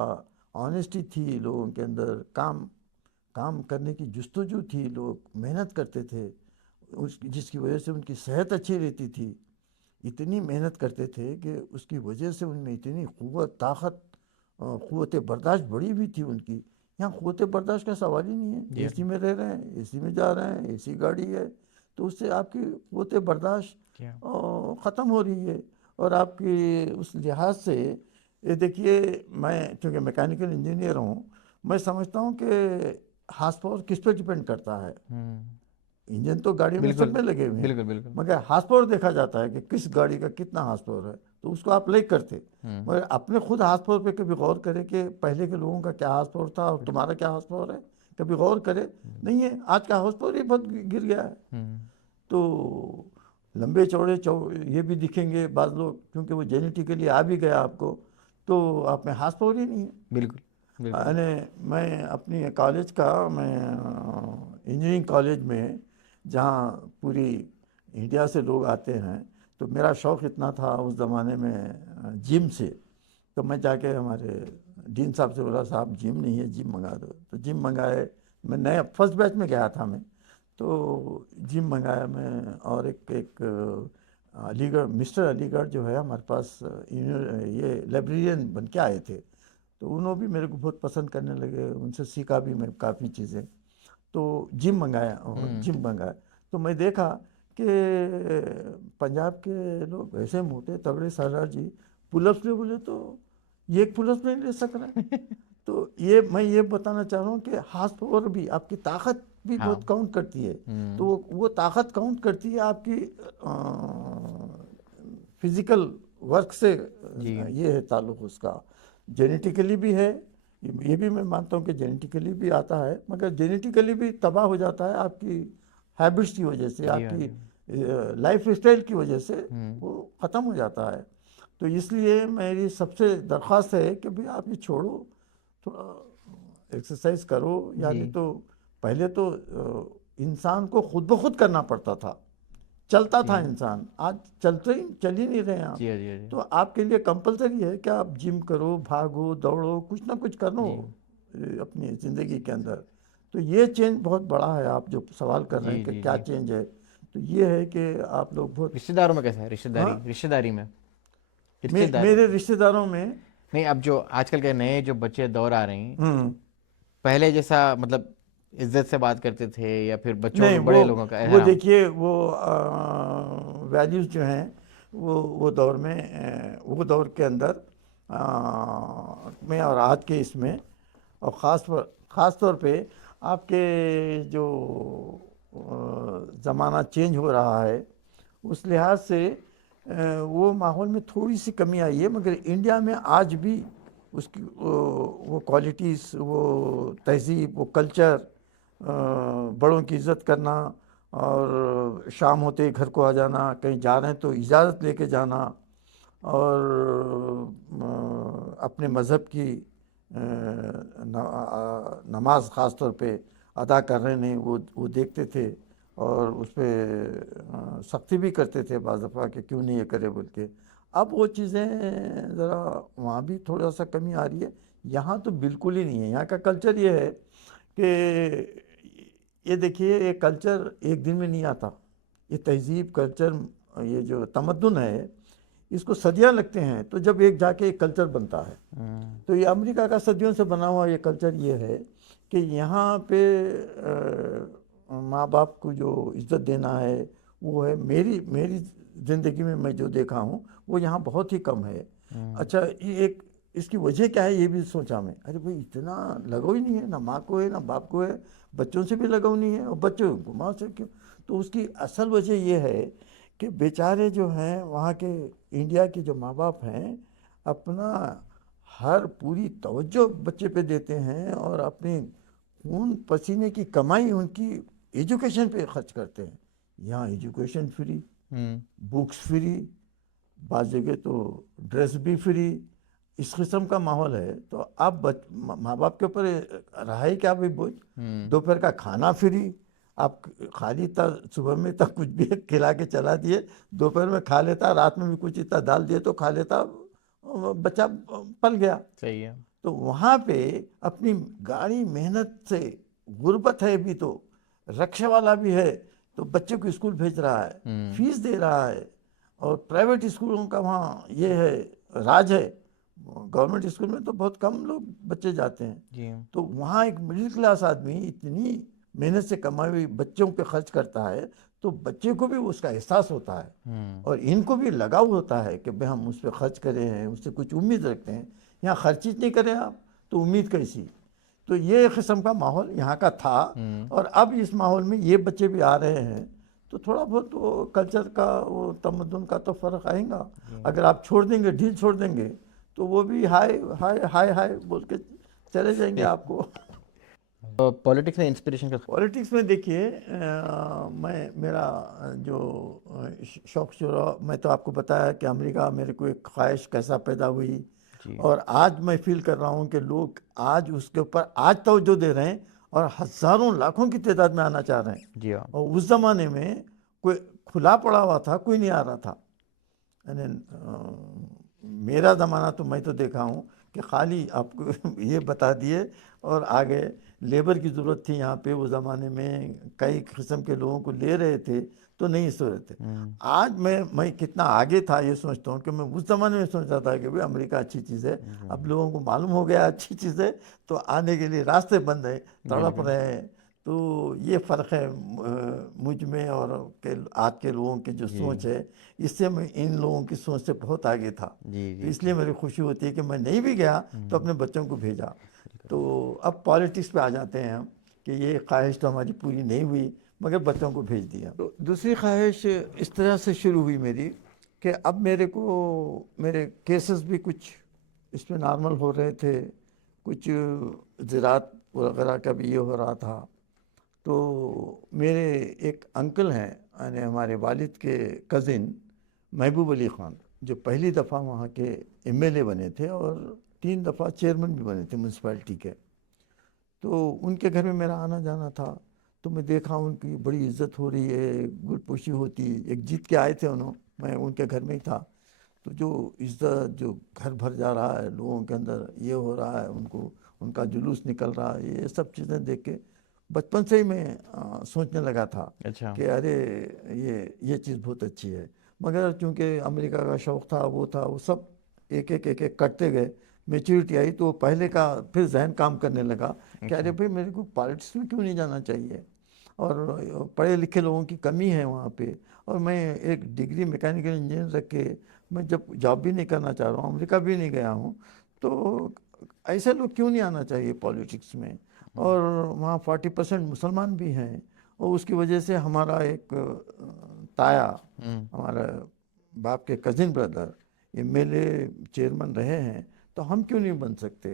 ऑनेस्टी थी लोगों के अंदर, काम काम करने की जुस्तजू थी, लोग मेहनत करते थे, उस जिसकी वजह से उनकी सेहत अच्छी रहती थी। इतनी मेहनत करते थे कि उसकी वजह से उनमें इतनी क़ुव्वत, ताकत, क़ुव्वत बर्दाश्त बड़ी भी थी उनकी। यहाँ क़ुव्वत बर्दाश्त का सवाल ही नहीं जी है। एसी में रह रहे हैं, एसी में जा रहे हैं, एसी गाड़ी है, तो उससे आपकी क़ुव्वत बर्दाश्त क्या? ख़त्म हो रही है। और आपकी उस लिहाज से ये देखिए, मैं चूँकि मैकेनिकल इंजीनियर हूँ, मैं समझता हूँ कि हार्स पावर किस पे डिपेंड करता है। इंजन तो गाड़ी में सब में लगे हुए हैं, बिल्कुल बिल्कुल। मगर हार्स पावर देखा जाता है कि किस गाड़ी का कितना हार्स पावर है, तो उसको आप लाइक करते। मगर अपने खुद हार्स पावर पे कभी गौर करें कि पहले के लोगों का क्या हार्स पावर था और तुम्हारा क्या हार्स पावर है, कभी गौर करे? नहीं है। आज का हार्स पावर ही बहुत गिर गया है। तो लंबे चौड़े ये भी दिखेंगे बाद लोग, क्योंकि वो जेनेटिकली आ भी गया आपको, तो आप में हार्स पावर ही नहीं है। बिल्कुल बिल्कुल। यानी मैं अपनी कॉलेज का, मैं इंजीनियरिंग कॉलेज में, जहाँ पूरी इंडिया से लोग आते हैं, तो मेरा शौक़ इतना था उस ज़माने में जिम से, तो मैं जाके हमारे डीन साहब से बोला, साहब जिम नहीं है, जिम मंगा दो। तो जिम मंगाए। मैं नया फर्स्ट बैच में गया था मैं, तो जिम मंगाया मैं। और एक अलीगढ़, मिस्टर अलीगढ़ जो है हमारे पास, ये लाइब्रेरियन बन के आए थे, तो उन्होंने भी मेरे को बहुत पसंद करने लगे, उनसे सीखा भी मैं काफ़ी चीज़ें। तो जिम मंगाया, जिम मंगाया, तो मैं देखा कि पंजाब के लोग ऐसे मोटे तगड़े सरदार जी पुलअप्स ले बोले तो ये एक पुलअप्स नहीं ले सक रहा है। तो ये मैं ये बताना चाह रहा हूँ कि हाथ पावर भी आपकी ताकत भी बहुत काउंट करती है। तो वो ताकत काउंट करती है आपकी फिजिकल वर्क से, ये है ताल्लुक उसका। जेनेटिकली भी है, ये भी मैं मानता हूँ कि जेनेटिकली भी आता है, मगर जेनेटिकली भी तबाह हो जाता है आपकी हैबिट्स की वजह से, आपकी लाइफ स्टाइल की वजह से वो ख़त्म हो जाता है। तो इसलिए मेरी सबसे दरख्वास्त है कि भाई आप ये छोड़ो, थोड़ा एक्सरसाइज करो। यानी तो पहले तो इंसान को खुद ब खुद करना पड़ता था, चलता था इंसान, आज चल ही नहीं रहे हैं आप। तो आपके लिए कंपलसरी है कि आप जिम करो, भागो, दौड़ो, कुछ ना कुछ करो अपनी ज़िंदगी के अंदर। तो ये चेंज बहुत बड़ा है। आप जो सवाल कर रहे हैं कि क्या चेंज है, तो ये है कि आप लोग बहुत। रिश्तेदारों में कैसा है? रिश्तेदारी में मेरे रिश्तेदारों में नहीं, अब जो आजकल के नए जो बच्चे दौर आ रहे हैं, पहले जैसा मतलब इज्जत से बात करते थे या फिर बच्चों में बड़े लोगों का? वो देखिए, वो वैल्यूज़ जो हैं वो दौर में, वो दौर के अंदर में और आज के इसमें, और ख़ास तौर पे आपके जो ज़माना चेंज हो रहा है उस लिहाज से वो माहौल में थोड़ी सी कमी आई है। मगर इंडिया में आज भी उसकी वो क्वालिटीज़, वो तहज़ीब, वो कल्चर, बड़ों की इज़्ज़त करना, और शाम होते ही घर को आ जाना, कहीं जा रहे हैं तो इजाज़त लेके जाना, और अपने मज़हब की नमाज ख़ास तौर पे अदा कर रहे नहीं, वो देखते थे, और उस पर सख्ती भी करते थे बाज़ दफ़ा कि क्यों नहीं ये करे बोल के। अब वो चीज़ें ज़रा वहाँ भी थोड़ा सा कमी आ रही है, यहाँ तो बिल्कुल ही नहीं है। यहाँ का कल्चर ये है कि ये देखिए, ये कल्चर एक दिन में नहीं आता। ये तहज़ीब, कल्चर, ये जो तमद्दुन है, इसको सदियाँ लगते हैं। तो जब एक जाके एक कल्चर बनता है, तो ये अमेरिका का सदियों से बना हुआ ये कल्चर ये है कि यहाँ पे माँ बाप को जो इज़्ज़त देना है वो है, मेरी ज़िंदगी में मैं जो देखा हूँ वो यहाँ बहुत ही कम है। अच्छा, ये एक इसकी वजह क्या है ये भी सोचा मैं। अरे भाई, इतना लगाव ही नहीं है, ना माँ को है ना बाप को है, बच्चों से भी लगाव नहीं है, और बच्चों माँ से क्यों? तो उसकी असल वजह ये है कि बेचारे जो हैं वहाँ के इंडिया के जो माँ बाप हैं, अपना हर पूरी तवज्जो बच्चे पे देते हैं, और अपने खून पसीने की कमाई उनकी एजुकेशन पे खर्च करते हैं। यहाँ एजुकेशन फ्री, बुक्स फ्री, बाज़ जगह तो ड्रेस भी फ्री, इस किस्म का माहौल है। तो आप माँ बाप के ऊपर रहा है क्या भाई बोझ? दोपहर का खाना फ्री, आप खाली था सुबह में तक कुछ भी खिला के चला दिए, दोपहर में खा लेता, रात में भी कुछ इतना डाल दिए तो खा लेता, बच्चा पल गया। सही है। तो वहाँ पे अपनी गाड़ी मेहनत से, गुर्बत है भी तो, रक्षा वाला भी है, तो बच्चे को स्कूल भेज रहा है, फीस दे रहा है, और प्राइवेट स्कूलों का वहाँ ये है, राज है। गवर्नमेंट स्कूल में तो बहुत कम लोग बच्चे जाते हैं। तो वहाँ एक मिडिल क्लास आदमी इतनी मेहनत से कमाई हुई बच्चों पे खर्च करता है, तो बच्चे को भी उसका एहसास होता है, और इनको भी लगाव होता है कि भाई हम उस पर खर्च करें हैं, उससे कुछ उम्मीद रखते हैं। यहाँ खर्च ही नहीं करें आप तो उम्मीद कैसी? तो ये किस्म का माहौल यहाँ का था। और अब इस माहौल में ये बच्चे भी आ रहे हैं, तो थोड़ा बहुत वो कल्चर का, वो तमद्दुन का तो फ़र्क आएगा। अगर आप छोड़ देंगे, ढील छोड़ देंगे, तो वो भी हाय हाय हाय हाय बोल के चले जाएंगे आपको। तो पॉलिटिक्स में इंस्पिरेशन का पॉलिटिक्स में देखिए, मैं मेरा जो शौक शुरू, मैं तो आपको बताया कि अमेरिका मेरे को एक ख्वाहिश कैसा पैदा हुई, जी और आज मैं फील कर रहा हूँ कि लोग आज उसके ऊपर आज तवज्जो दे रहे हैं और हज़ारों लाखों की तादाद में आना चाह रहे हैं। जी हाँ और उस ज़माने में कोई खुला पड़ा हुआ था, कोई नहीं आ रहा था। यानी मेरा ज़माना तो मैं तो देखा हूँ कि खाली आपको ये बता दिए और आगे लेबर की ज़रूरत थी यहाँ पे। उस ज़माने में कई किस्म के लोगों को ले रहे थे, तो नहीं सोच रहे थे। आज मैं कितना आगे था ये सोचता हूँ कि मैं उस ज़माने में सोचता था कि भाई अमेरिका अच्छी चीज़ है। अब लोगों को मालूम हो गया अच्छी चीज़ है, तो आने के लिए रास्ते बंद है, तड़प रहे हैं। तो ये फ़र्क है मुझ में और के आज के लोगों की जो सोच है, इससे मैं इन लोगों की सोच से बहुत आगे था। जी तो जी इसलिए मेरी खुशी होती है कि मैं नहीं भी गया तो अपने बच्चों को भेजा। तो अब पॉलिटिक्स पे आ जाते हैं हम, कि ये ख्वाहिश तो हमारी पूरी नहीं हुई, मगर बच्चों को भेज दिया। तो दूसरी ख्वाहिश इस तरह से शुरू हुई मेरी, कि अब मेरे को मेरे केसेस भी कुछ इसमें नॉर्मल हो रहे थे, कुछ ज़रात वगैरह का भी ये हो रहा था। तो मेरे एक अंकल हैं, यानी हमारे वालिद के कज़िन महबूब अली ख़ान, जो पहली दफ़ा वहाँ के एमएलए बने थे और 3 दफ़ा चेयरमैन भी बने थे म्यूनसिपैलिटी के। तो उनके घर में मेरा आना जाना था, तो मैं देखा उनकी बड़ी इज्जत हो रही है, गुडपोशी होती। एक जीत के आए थे उन्होंने, मैं उनके घर में ही था। तो जो इज्जत, जो घर भर जा रहा है लोगों के अंदर, ये हो रहा है, उनको उनका जुलूस निकल रहा है, ये सब चीज़ें देख के बचपन से ही मैं सोचने लगा था अच्छा कि अरे ये चीज़ बहुत अच्छी है। मगर चूंकि अमेरिका का शौक़ था, वो था, वो सब एक एक करते गए। मेच्योरिटी आई तो पहले का फिर जहन काम करने लगा कि अरे भाई मेरे को पॉलिटिक्स में क्यों नहीं जाना चाहिए, और पढ़े लिखे लोगों की कमी है वहाँ पे, और मैं एक डिग्री मैकेनिकल इंजीनियर रख के मैं जब जॉब भी नहीं करना चाह रहा हूँ, अमेरिका भी नहीं गया हूँ, तो ऐसे लोग क्यों नहीं आना चाहिए पॉलिटिक्स में। और वहाँ 40% मुसलमान भी हैं, और उसकी वजह से हमारा एक ताया, हमारा बाप के कज़िन ब्रदर एमएलए चेयरमैन रहे हैं, तो हम क्यों नहीं बन सकते।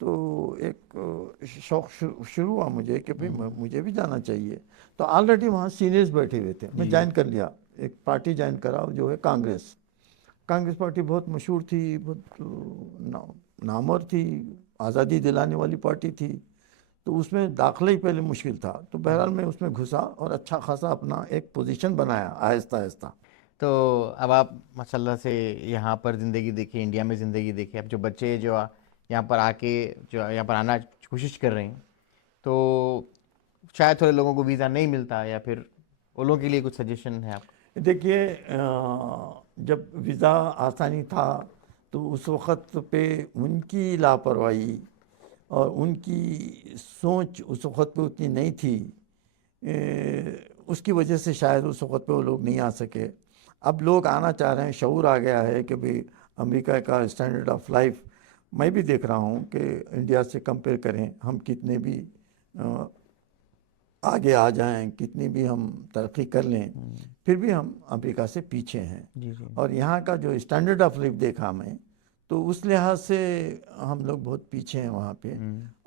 तो एक शौक़ शुरू हुआ मुझे कि भाई मुझे भी जाना चाहिए। तो ऑलरेडी वहाँ सीनियर्स बैठे हुए थे, मैं ज्वाइन कर लिया, एक पार्टी ज्वाइन करा जो है कांग्रेस। कांग्रेस पार्टी बहुत मशहूर थी, बहुत नामवर थी, आज़ादी दिलाने वाली पार्टी थी। तो उसमें दाखिला ही पहले मुश्किल था, तो बहरहाल मैं उसमें घुसा और अच्छा खासा अपना एक पोजीशन बनाया आहिस्ता आहिस्ता। तो अब आप माशाल्लाह से यहाँ पर ज़िंदगी देखिए, इंडिया में ज़िंदगी देखिए। अब जो बच्चे जो यहाँ पर आके जो यहाँ पर आना कोशिश कर रहे हैं, तो शायद थोड़े लोगों को वीज़ा नहीं मिलता, या फिर उन लोगों के लिए कुछ सजेशन है आपका? देखिए, जब वीज़ा आसानी था तो उस वक़्त पे उनकी लापरवाही और उनकी सोच उस वक़्त पे उतनी नहीं थी, उसकी वजह से शायद उस वक़्त पे वो लोग नहीं आ सके। अब लोग आना चाह रहे हैं, शऊर आ गया है कि भाई अमेरिका का स्टैंडर्ड ऑफ लाइफ, मैं भी देख रहा हूँ कि इंडिया से कंपेयर करें, हम कितने भी आगे आ जाएं, कितनी भी हम तरक्की कर लें, फिर भी हम अमेरिका से पीछे हैं। जी जी और यहाँ का जो स्टैंडर्ड ऑफ लाइफ देखा मैं, तो उस लिहाज से हम लोग बहुत पीछे हैं वहाँ पे।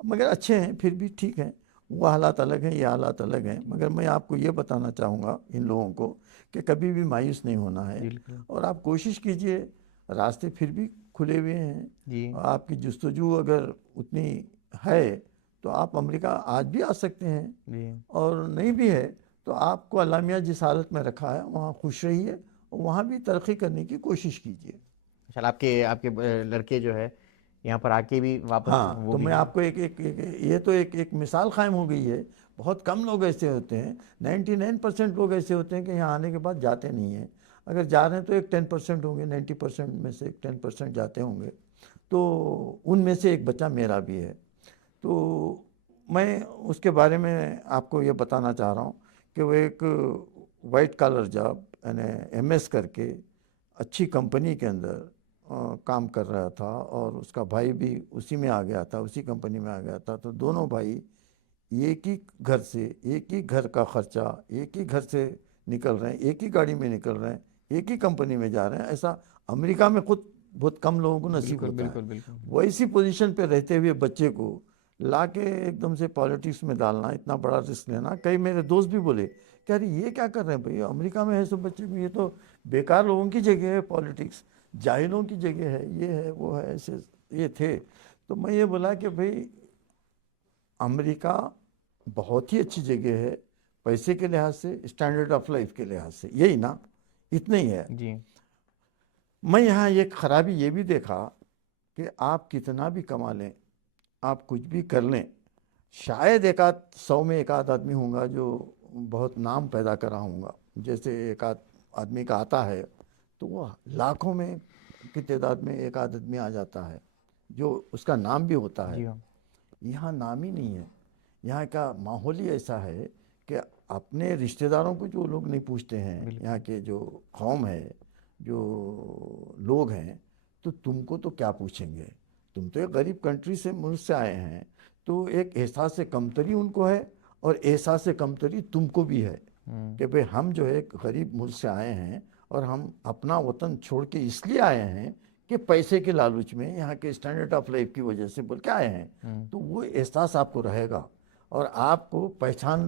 मगर अच्छे हैं, फिर भी ठीक है। वो हालात अलग हैं, ये हालात अलग हैं। मगर मैं आपको ये बताना चाहूँगा इन लोगों को कि कभी भी मायूस नहीं होना है, बिल्कुल और आप कोशिश कीजिए, रास्ते फिर भी खुले हुए हैं। जी और आपकी जुस्तजू अगर उतनी है तो आप अमेरिका आज भी आ सकते हैं, जी। और नहीं भी है तो आपको अल्लाह मियाँ जिस हालत में रखा है वहाँ खुश रहिए, और वहाँ भी तरक्की करने की कोशिश कीजिए। चल आपके आपके लड़के जो है यहाँ पर आके भी वापस हाँ, वो तो भी मैं आपको ये तो एक मिसाल कायम हो गई है। बहुत कम लोग ऐसे होते हैं, 99% लोग ऐसे होते हैं कि यहाँ आने के बाद जाते नहीं हैं। अगर जा रहे हैं तो एक 10% होंगे, 90% में से एक 10% जाते होंगे। तो उनमें से एक बच्चा मेरा भी है। तो मैं उसके बारे में आपको ये बताना चाह रहा हूँ कि वो एक वाइट कॉलर जॉब, यानी एमएस करके अच्छी कंपनी के अंदर काम कर रहा था और उसका भाई भी उसी में आ गया था, उसी कंपनी में आ गया था। तो दोनों भाई एक ही घर से, एक ही घर का खर्चा, एक ही घर से निकल रहे हैं, एक ही गाड़ी में निकल रहे हैं, एक ही कंपनी में जा रहे हैं। ऐसा अमेरिका में खुद बहुत कम लोगों को नसीब बिल्कुल होता बिल्कुल है। बिल्कुल। वैसी पोजीशन पे रहते हुए बच्चे को लाके एकदम से पॉलिटिक्स में डालना, इतना बड़ा रिस्क लेना। कई मेरे दोस्त भी बोले कि अरे ये क्या कर रहे हैं भाई, अमेरिका में है सब बच्चे को, ये तो बेकार लोगों की जगह है पॉलिटिक्स, जाहिलों की जगह है, ये है वो है, ऐसे ये थे। तो मैं ये बोला कि भाई अमेरिका बहुत ही अच्छी जगह है, पैसे के लिहाज से, स्टैंडर्ड ऑफ लाइफ के लिहाज से, यही ना, इतना ही है। जी। मैं यहाँ एक खराबी ये भी देखा कि आप कितना भी कमा लें, आप कुछ भी कर लें, शायद एक आध 100 में एक आध आदमी होगा जो बहुत नाम पैदा करा होगा। जैसे एक आध आदमी का आता है तो वो लाखों में की तादाद में एक आध आदमी आ जाता है जो उसका नाम भी होता जी है। हाँ। यहाँ नाम ही नहीं है। यहाँ का माहौल ही ऐसा है कि अपने रिश्तेदारों को जो लोग नहीं पूछते हैं, बिल्कुल। यहाँ के जो कौम है, जो लोग हैं, तो तुमको तो क्या पूछेंगे, तुम तो एक गरीब कंट्री से, मुल्क से आए हैं। तो एक एहसास से कमतरी उनको है और एहसास से कमतरी तुमको भी है कि भाई हम जो है एक गरीब मुल्क से आए हैं और हम अपना वतन छोड़ के इसलिए आए हैं कि पैसे के लालच में, यहाँ के स्टैंडर्ड ऑफ लाइफ की वजह से बोल के आए हैं। तो वो एहसास आपको रहेगा और आपको पहचान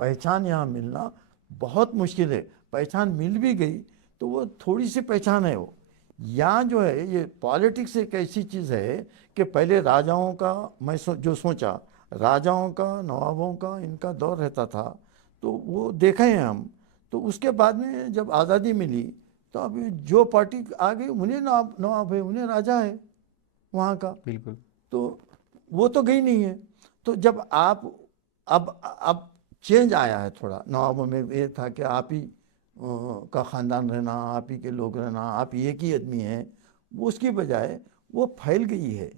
पहचान यहाँ मिलना बहुत मुश्किल है। पहचान मिल भी गई तो वो थोड़ी सी पहचान है। वो यहाँ जो है ये पॉलिटिक्स एक ऐसी चीज़ है कि पहले राजाओं का, मैं जो सोचा, राजाओं का, नवाबों का, इनका दौर रहता था, तो वो देखे हैं हम। तो उसके बाद में जब आज़ादी मिली तो अभी जो पार्टी आ गई उन्हें नवाब नवाब है, उन्हें राजा है वहाँ का। बिल्कुल। तो वो तो गई नहीं है। तो जब आप अब चेंज आया है थोड़ा, नवाबों में ये था कि आप ही का ख़ानदान रहना, आप ही के लोग रहना, आप ही एक ही आदमी हैं। वो उसकी बजाय वो फैल गई है।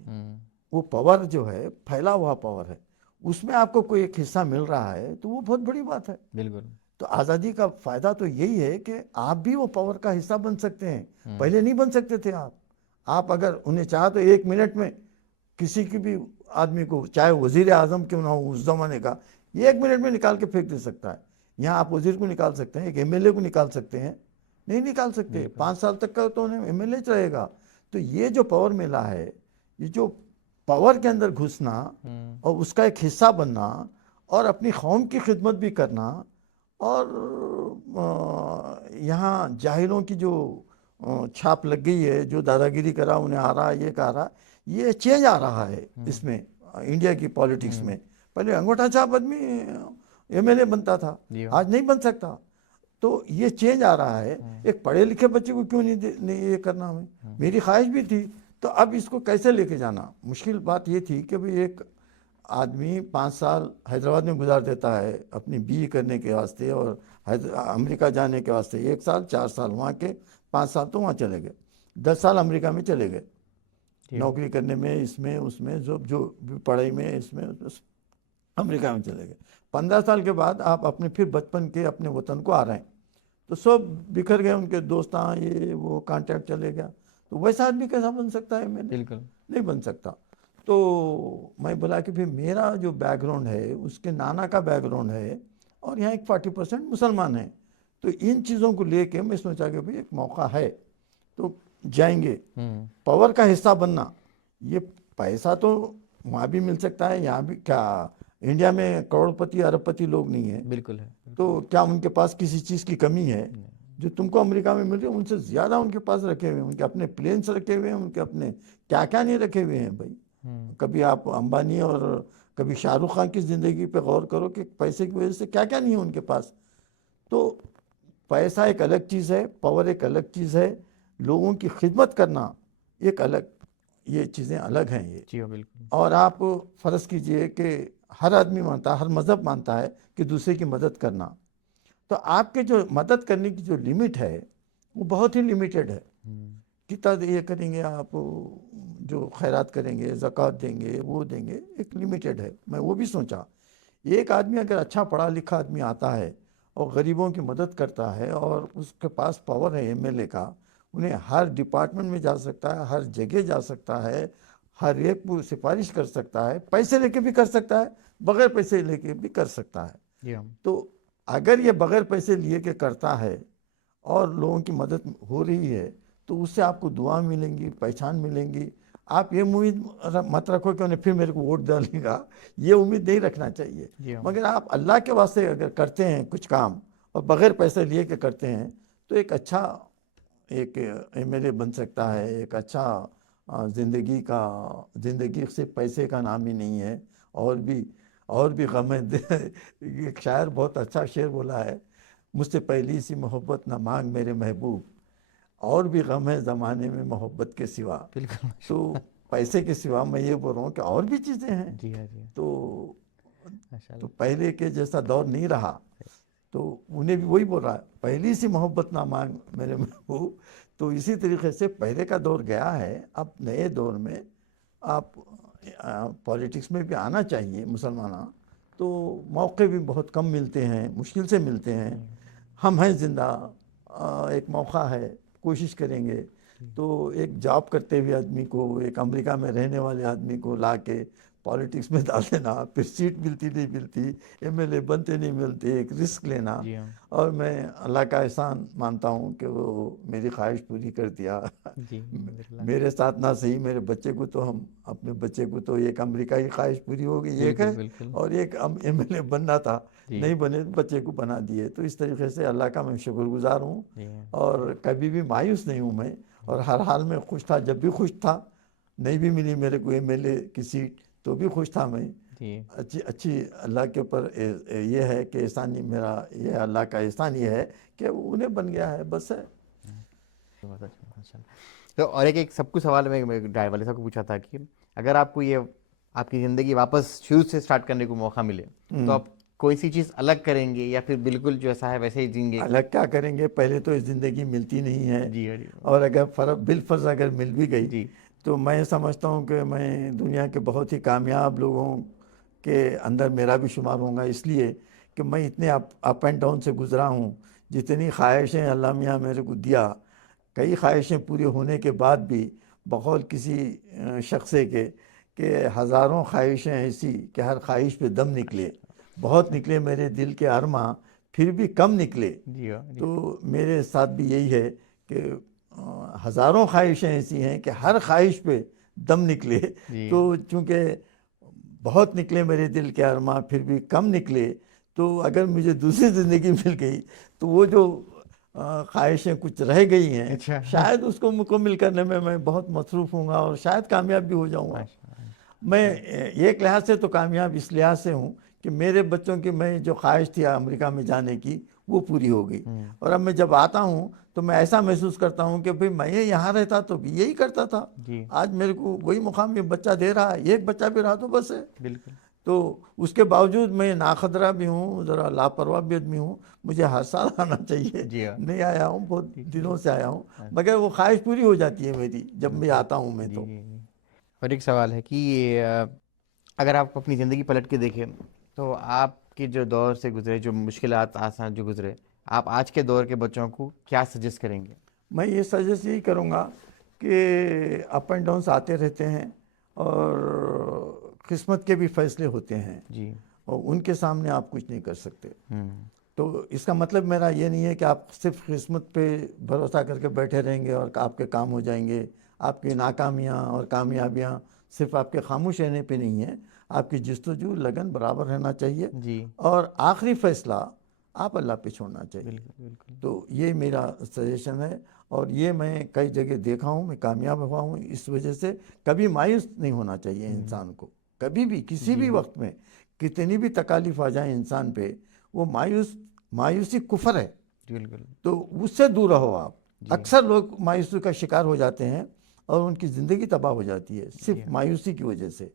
वो पावर जो है फैला हुआ पावर है, उसमें आपको कोई एक हिस्सा मिल रहा है तो वो बहुत बड़ी बात है। बिल्कुल। तो आज़ादी का फ़ायदा तो यही है कि आप भी वो पावर का हिस्सा बन सकते हैं। पहले नहीं बन सकते थे आप अगर उन्हें चाहा तो 1 मिनट में किसी की भी आदमी को, चाहे वजीर आज़म क्यों ना हो उस ज़माने का, 1 मिनट में निकाल के फेंक दे सकता है। यहाँ आप वजीर को निकाल सकते हैं, एक एमएलए को निकाल सकते हैं, नहीं निकाल सकते। 5 साल तक का तो उन्हें एमएलए रहेगा। तो ये जो पावर मिला है, ये जो पावर के अंदर घुसना और उसका एक हिस्सा बनना और अपनी कौम की खिदमत भी करना, और यहाँ जाहिलों की जो छाप लग गई है, जो दादागिरी करा उन्हें आ रहा है, ये कह रहा, ये चेंज आ रहा है इसमें, इंडिया की पॉलिटिक्स में। पहले अंगूठा छाप आदमी एमएलए बनता था, आज नहीं बन सकता। तो ये चेंज आ रहा है। एक पढ़े लिखे बच्चे को क्यों नहीं ये करना हमें, मेरी ख्वाहिश भी थी। तो अब इसको कैसे लेके जाना, मुश्किल बात ये थी कि भाई एक आदमी 5 साल हैदराबाद में गुजार देता है अपनी बीए करने के वास्ते और अमेरिका जाने के वास्ते, 1 साल 4 साल वहाँ के, 5 साल तो वहाँ चले गए, 10 साल अमेरिका में चले गए नौकरी करने में, इसमें उसमें, जो भी पढ़ाई में, इसमें अमेरिका में चले गए। 15 साल के बाद आप अपने फिर बचपन के अपने वतन को आ रहे हैं, तो सब बिखर गए, उनके दोस्त ये वो कांटेक्ट चले गया। तो वैसा आदमी कैसा बन सकता है, मैंने बिल्कुल नहीं बन सकता। तो मैं बोला कि फिर मेरा जो बैकग्राउंड है उसके नाना का बैकग्राउंड है और यहाँ एक 40% मुसलमान है। तो इन चीज़ों को लेके मैं सोचा कि भाई एक मौका है तो जाएंगे। पावर का हिस्सा बनना, ये पैसा तो वहाँ भी मिल सकता है, यहाँ भी। क्या इंडिया में करोड़पति अरबपति लोग नहीं है? बिल्कुल है। तो क्या उनके पास किसी चीज़ की कमी है? जो तुमको अमेरिका में मिल रही है उनसे ज़्यादा उनके पास रखे हुए हैं, उनके अपने प्लेन्स रखे हुए हैं, उनके अपने क्या क्या नहीं रखे हुए हैं भाई। कभी आप अंबानी और कभी शाहरुख खान की ज़िंदगी पे गौर करो कि पैसे की वजह से क्या क्या नहीं है उनके पास। तो पैसा एक अलग चीज़ है, पावर एक अलग चीज़ है, लोगों की खिदमत करना एक अलग, ये चीज़ें अलग हैं ये। जी बिल्कुल। और आप फ़र्ज़ कीजिए कि हर आदमी मानता है, हर मज़हब मानता है कि दूसरे की मदद करना, तो आपके जो मदद करने की जो लिमिट है वो बहुत ही लिमिटेड है। कितना ये करेंगे आप, जो खैरात करेंगे, ज़कात देंगे, वो देंगे, एक लिमिटेड है। मैं वो भी सोचा, एक आदमी अगर अच्छा पढ़ा लिखा आदमी आता है और गरीबों की मदद करता है और उसके पास पावर है एमएलए का, उन्हें हर डिपार्टमेंट में जा सकता है, हर जगह जा सकता है, हर एक को सिफारिश कर सकता है, पैसे लेके भी कर सकता है, बगैर पैसे लेके भी कर सकता है। जी हाँ। तो अगर ये बगैर पैसे लिए के करता है और लोगों की मदद हो रही है, तो उससे आपको दुआ मिलेंगी, पहचान मिलेंगी। आप ये उम्मीद मत रखो कि उन्हें फिर मेरे को वोट डालेगा, ये उम्मीद नहीं रखना चाहिए। जी हाँ। मगर आप अल्लाह के वास्ते अगर करते हैं कुछ काम और बगैर पैसे लिए के करते हैं, तो एक अच्छा एक एमएलए बन सकता है, एक अच्छा ज़िंदगी सिर्फ पैसे का नाम ही नहीं है, और भी गम है। एक शायर बहुत अच्छा शेर बोला है, मुझसे पहली सी मोहब्बत न मांग मेरे महबूब, और भी गम है ज़माने में मोहब्बत के सिवा। बिल्कुल। तो पैसे के सिवा मैं ये बोल रहा हूँ कि और भी चीज़ें हैं। जी हाँ, जी हाँ। तो माशाल्लाह। पहले के जैसा दौर नहीं रहा, तो उन्हें भी वही बोल रहा है, पहली सी मोहब्बत ना मांग मेरे महबूब। तो इसी तरीके से पहले का दौर गया है, अब नए दौर में आप पॉलिटिक्स में भी आना चाहिए मुसलमाना। तो मौके भी बहुत कम मिलते हैं, मुश्किल से मिलते हैं। हम हैं ज़िंदा, एक मौका है, कोशिश करेंगे। तो एक जॉब करते हुए आदमी को, एक अमेरिका में रहने वाले आदमी को ला के पॉलिटिक्स में डाल देना, फिर सीट मिलती नहीं मिलती, एमएलए बनते नहीं मिलते, एक रिस्क लेना। जी हाँ। और मैं अल्लाह का एहसान मानता हूँ कि वो मेरी ख्वाहिश पूरी कर दिया। जी बिल्कुल। मेरे साथ ना सही, मेरे बच्चे को तो, हम अपने बच्चे को तो एक अमेरिका की ख्वाहिश पूरी हो गई एक बिल्कुल है, बिल्कुल। और एक एमएलए बनना था, जी। नहीं बने तो बच्चे को बना दिए। तो इस तरीके से अल्लाह का मैं शुक्रगुजार हूँ, जी हाँ। और कभी भी मायूस नहीं हूँ मैं, और हर हाल में खुश था। जब भी खुश था, नहीं भी मिली मेरे को एमएलए की सीट तो भी खुश था मैं। जी अच्छी अच्छी अल्लाह के ऊपर ये है कि एहसान ही मेरा, ये अल्लाह का एहसान ये है कि उन्हें बन गया है, बस है। बहुत अच्छा, माशाल्लाह। तो और एक सब कुछ सवाल मैं ड्राइवर वाले साहब को पूछा था कि अगर आपको ये आपकी ज़िंदगी वापस शुरू से स्टार्ट करने को मौका मिले तो आप कोई सी चीज़ अलग करेंगे या फिर बिल्कुल जैसा है वैसे ही जिएंगे? अलग क्या करेंगे, पहले तो ये ज़िंदगी मिलती नहीं है, जी हाँ, जी और अगर बिलफर्ज अगर मिल भी गई, जी तो मैं समझता हूँ कि मैं दुनिया के बहुत ही कामयाब लोगों के अंदर मेरा भी शुमार होऊंगा, इसलिए कि मैं इतने अप एंड डाउन से गुज़रा हूँ। जितनी ख्वाहिशें अल्लाह मियाँ मेरे को दिया, कई ख्वाहिशें पूरी होने के बाद भी, बहुत किसी शख्स के हज़ारों ख्वाहिशें ऐसी कि हर ख्वाहिश पे दम निकले, बहुत निकले मेरे दिल के अरमा, फिर भी कम निकले। जी हाँ, जी तो मेरे साथ भी यही है कि हज़ारों ख्वाहिशें ऐसी हैं कि हर ख्वाहिश पे दम निकले। जी तो चूँकि बहुत निकले मेरे दिल के अरमा, फिर भी कम निकले, तो अगर मुझे दूसरी ज़िंदगी मिल गई, तो वो जो ख्वाहिशें कुछ रह गई हैं, अच्छा। शायद उसको मुकम्मल करने में मैं बहुत मसरूफ़ हूँगा, और शायद कामयाब भी हो जाऊँगा। माशाल्लाह। मैं एक लिहाज से तो कामयाब इस लिहाज से हूँ कि मेरे बच्चों की मैं जो ख्वाहिश थी अमेरिका में जाने की, वो पूरी हो गई। और अब मैं जब आता हूँ, तो मैं ऐसा महसूस करता हूँ कि भाई मैं यहाँ रहता तो भी यही करता था, जी आज मेरे को वही मुकाम ये बच्चा दे रहा है, एक बच्चा भी रहा तो बस है। बिल्कुल। तो उसके बावजूद मैं नाखदरा भी हूँ, ज़रा लापरवाह भी आदमी हूँ, मुझे हर साल आना चाहिए, जी हाँ। नहीं आया हूँ, बहुत जी दिनों से आया हूँ, मगर वो ख्वाहिश पूरी हो जाती है मेरी जब मैं आता हूँ मैं जी तो। जी जी। और एक सवाल है कि अगर आप अपनी ज़िंदगी पलट के देखें तो आपके जो दौर से गुजरे, जो मुश्किलात आसान जो गुजरे, आप आज के दौर के बच्चों को क्या सजेस्ट करेंगे? मैं ये सजेस्ट यही करूँगा कि अप एंड डाउन्स आते रहते हैं, और किस्मत के भी फैसले होते हैं, जी। और उनके सामने आप कुछ नहीं कर सकते। हम्म। तो इसका मतलब मेरा ये नहीं है कि आप सिर्फ किस्मत पे भरोसा करके बैठे रहेंगे और आपके काम हो जाएंगे। आपकी नाकामियाँ और कामयाबियाँ सिर्फ आपके खामोश रहने पे नहीं है, आपकी जस्तजू लगन बराबर रहना चाहिए, जी और आखिरी फैसला आप अल्लाह पे छोड़ना चाहिए। बिल्कुल बिल्कुल। तो ये मेरा सजेशन है, और ये मैं कई जगह देखा हूँ, मैं कामयाब हुआ हूँ इस वजह से। कभी मायूस नहीं होना चाहिए इंसान को, कभी भी किसी जी भी वक्त में, कितनी भी तकालीफ आ जाए इंसान पे, वो मायूसी कुफर है, बिल्कुल। तो उससे दूर रहो आप। जी अक्सर लोग मायूसी का शिकार हो जाते हैं, और उनकी ज़िंदगी तबाह हो जाती है जी सिर्फ मायूसी की वजह से।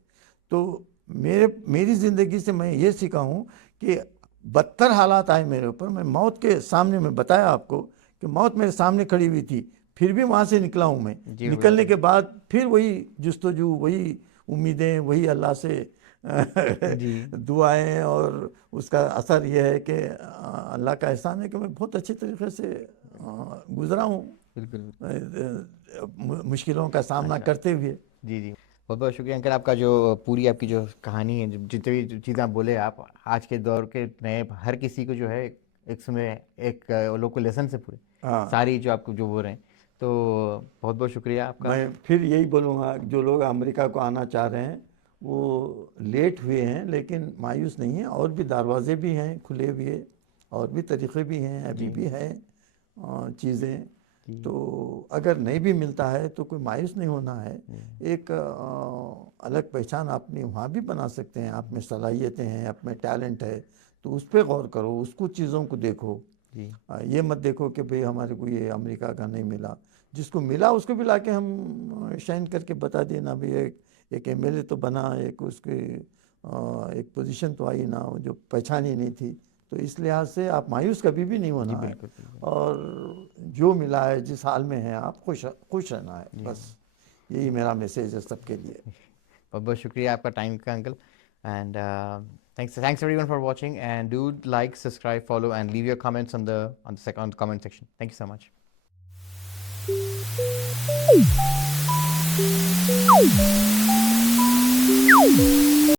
तो मेरी ज़िंदगी से मैं ये सीखा हूँ कि बदतर हालात आए मेरे ऊपर, मैं मौत के सामने, मैं बताया आपको कि मौत मेरे सामने खड़ी हुई थी, फिर भी वहाँ से निकला हूँ मैं। जी निकलने बिल्कुल। के बाद फिर वही जुस्तजू, वही उम्मीदें, वही अल्लाह से जी दुआएं, और उसका असर यह है कि अल्लाह का एहसान है कि मैं बहुत अच्छे तरीके से गुज़रा हूँ। बिल्कुल। मुश्किलों का सामना अच्छा। करते हुए। जी जी, बहुत बहुत शुक्रिया अंकल आपका, जो पूरी आपकी जो कहानी है, जितनी भी चीज़ें आप बोले, आप आज के दौर के नए हर किसी को जो है एक समय एक लोग को लेसन से पूरे हाँ, सारी जो आपको जो बोल रहे हैं, तो बहुत बहुत शुक्रिया आपका। मैं फिर यही बोलूँगा, जो लोग अमेरिका को आना चाह रहे हैं वो लेट हुए हैं लेकिन मायूस नहीं हैं, और भी दरवाजे भी हैं खुले हुए, और भी तरीक़े भी हैं, अभी जी भी हैं चीज़ें। जी तो अगर नहीं भी मिलता है तो कोई मायूस नहीं होना है। जी एक अलग पहचान अपनी वहाँ भी बना सकते हैं। आप में सलाहियतें हैं, आप में टैलेंट है, तो उस पर गौर करो, उसको चीज़ों को देखो। जी ये मत देखो कि भाई हमारे को ये अमेरिका का नहीं मिला, जिसको मिला उसको भी लाके हम शाइन करके बता दिए ना भाई, एक एमएलए तो बना, एक उसके एक पोजीशन तो आई ना जो पहचान ही नहीं थी। तो इस लिहाज से आप मायूस कभी भी नहीं जी, होना है, बिल्कुल बिल्कुल। और जो मिला है, जिस हाल में है, आप खुश खुश रहना है, जी, बस यही मेरा मैसेज है सबके लिए। बहुत बहुत शुक्रिया आपका टाइम का uncle, and thanks everyone for watching, and do like, subscribe, follow, and leave your comments on the comment section. Thank you so much.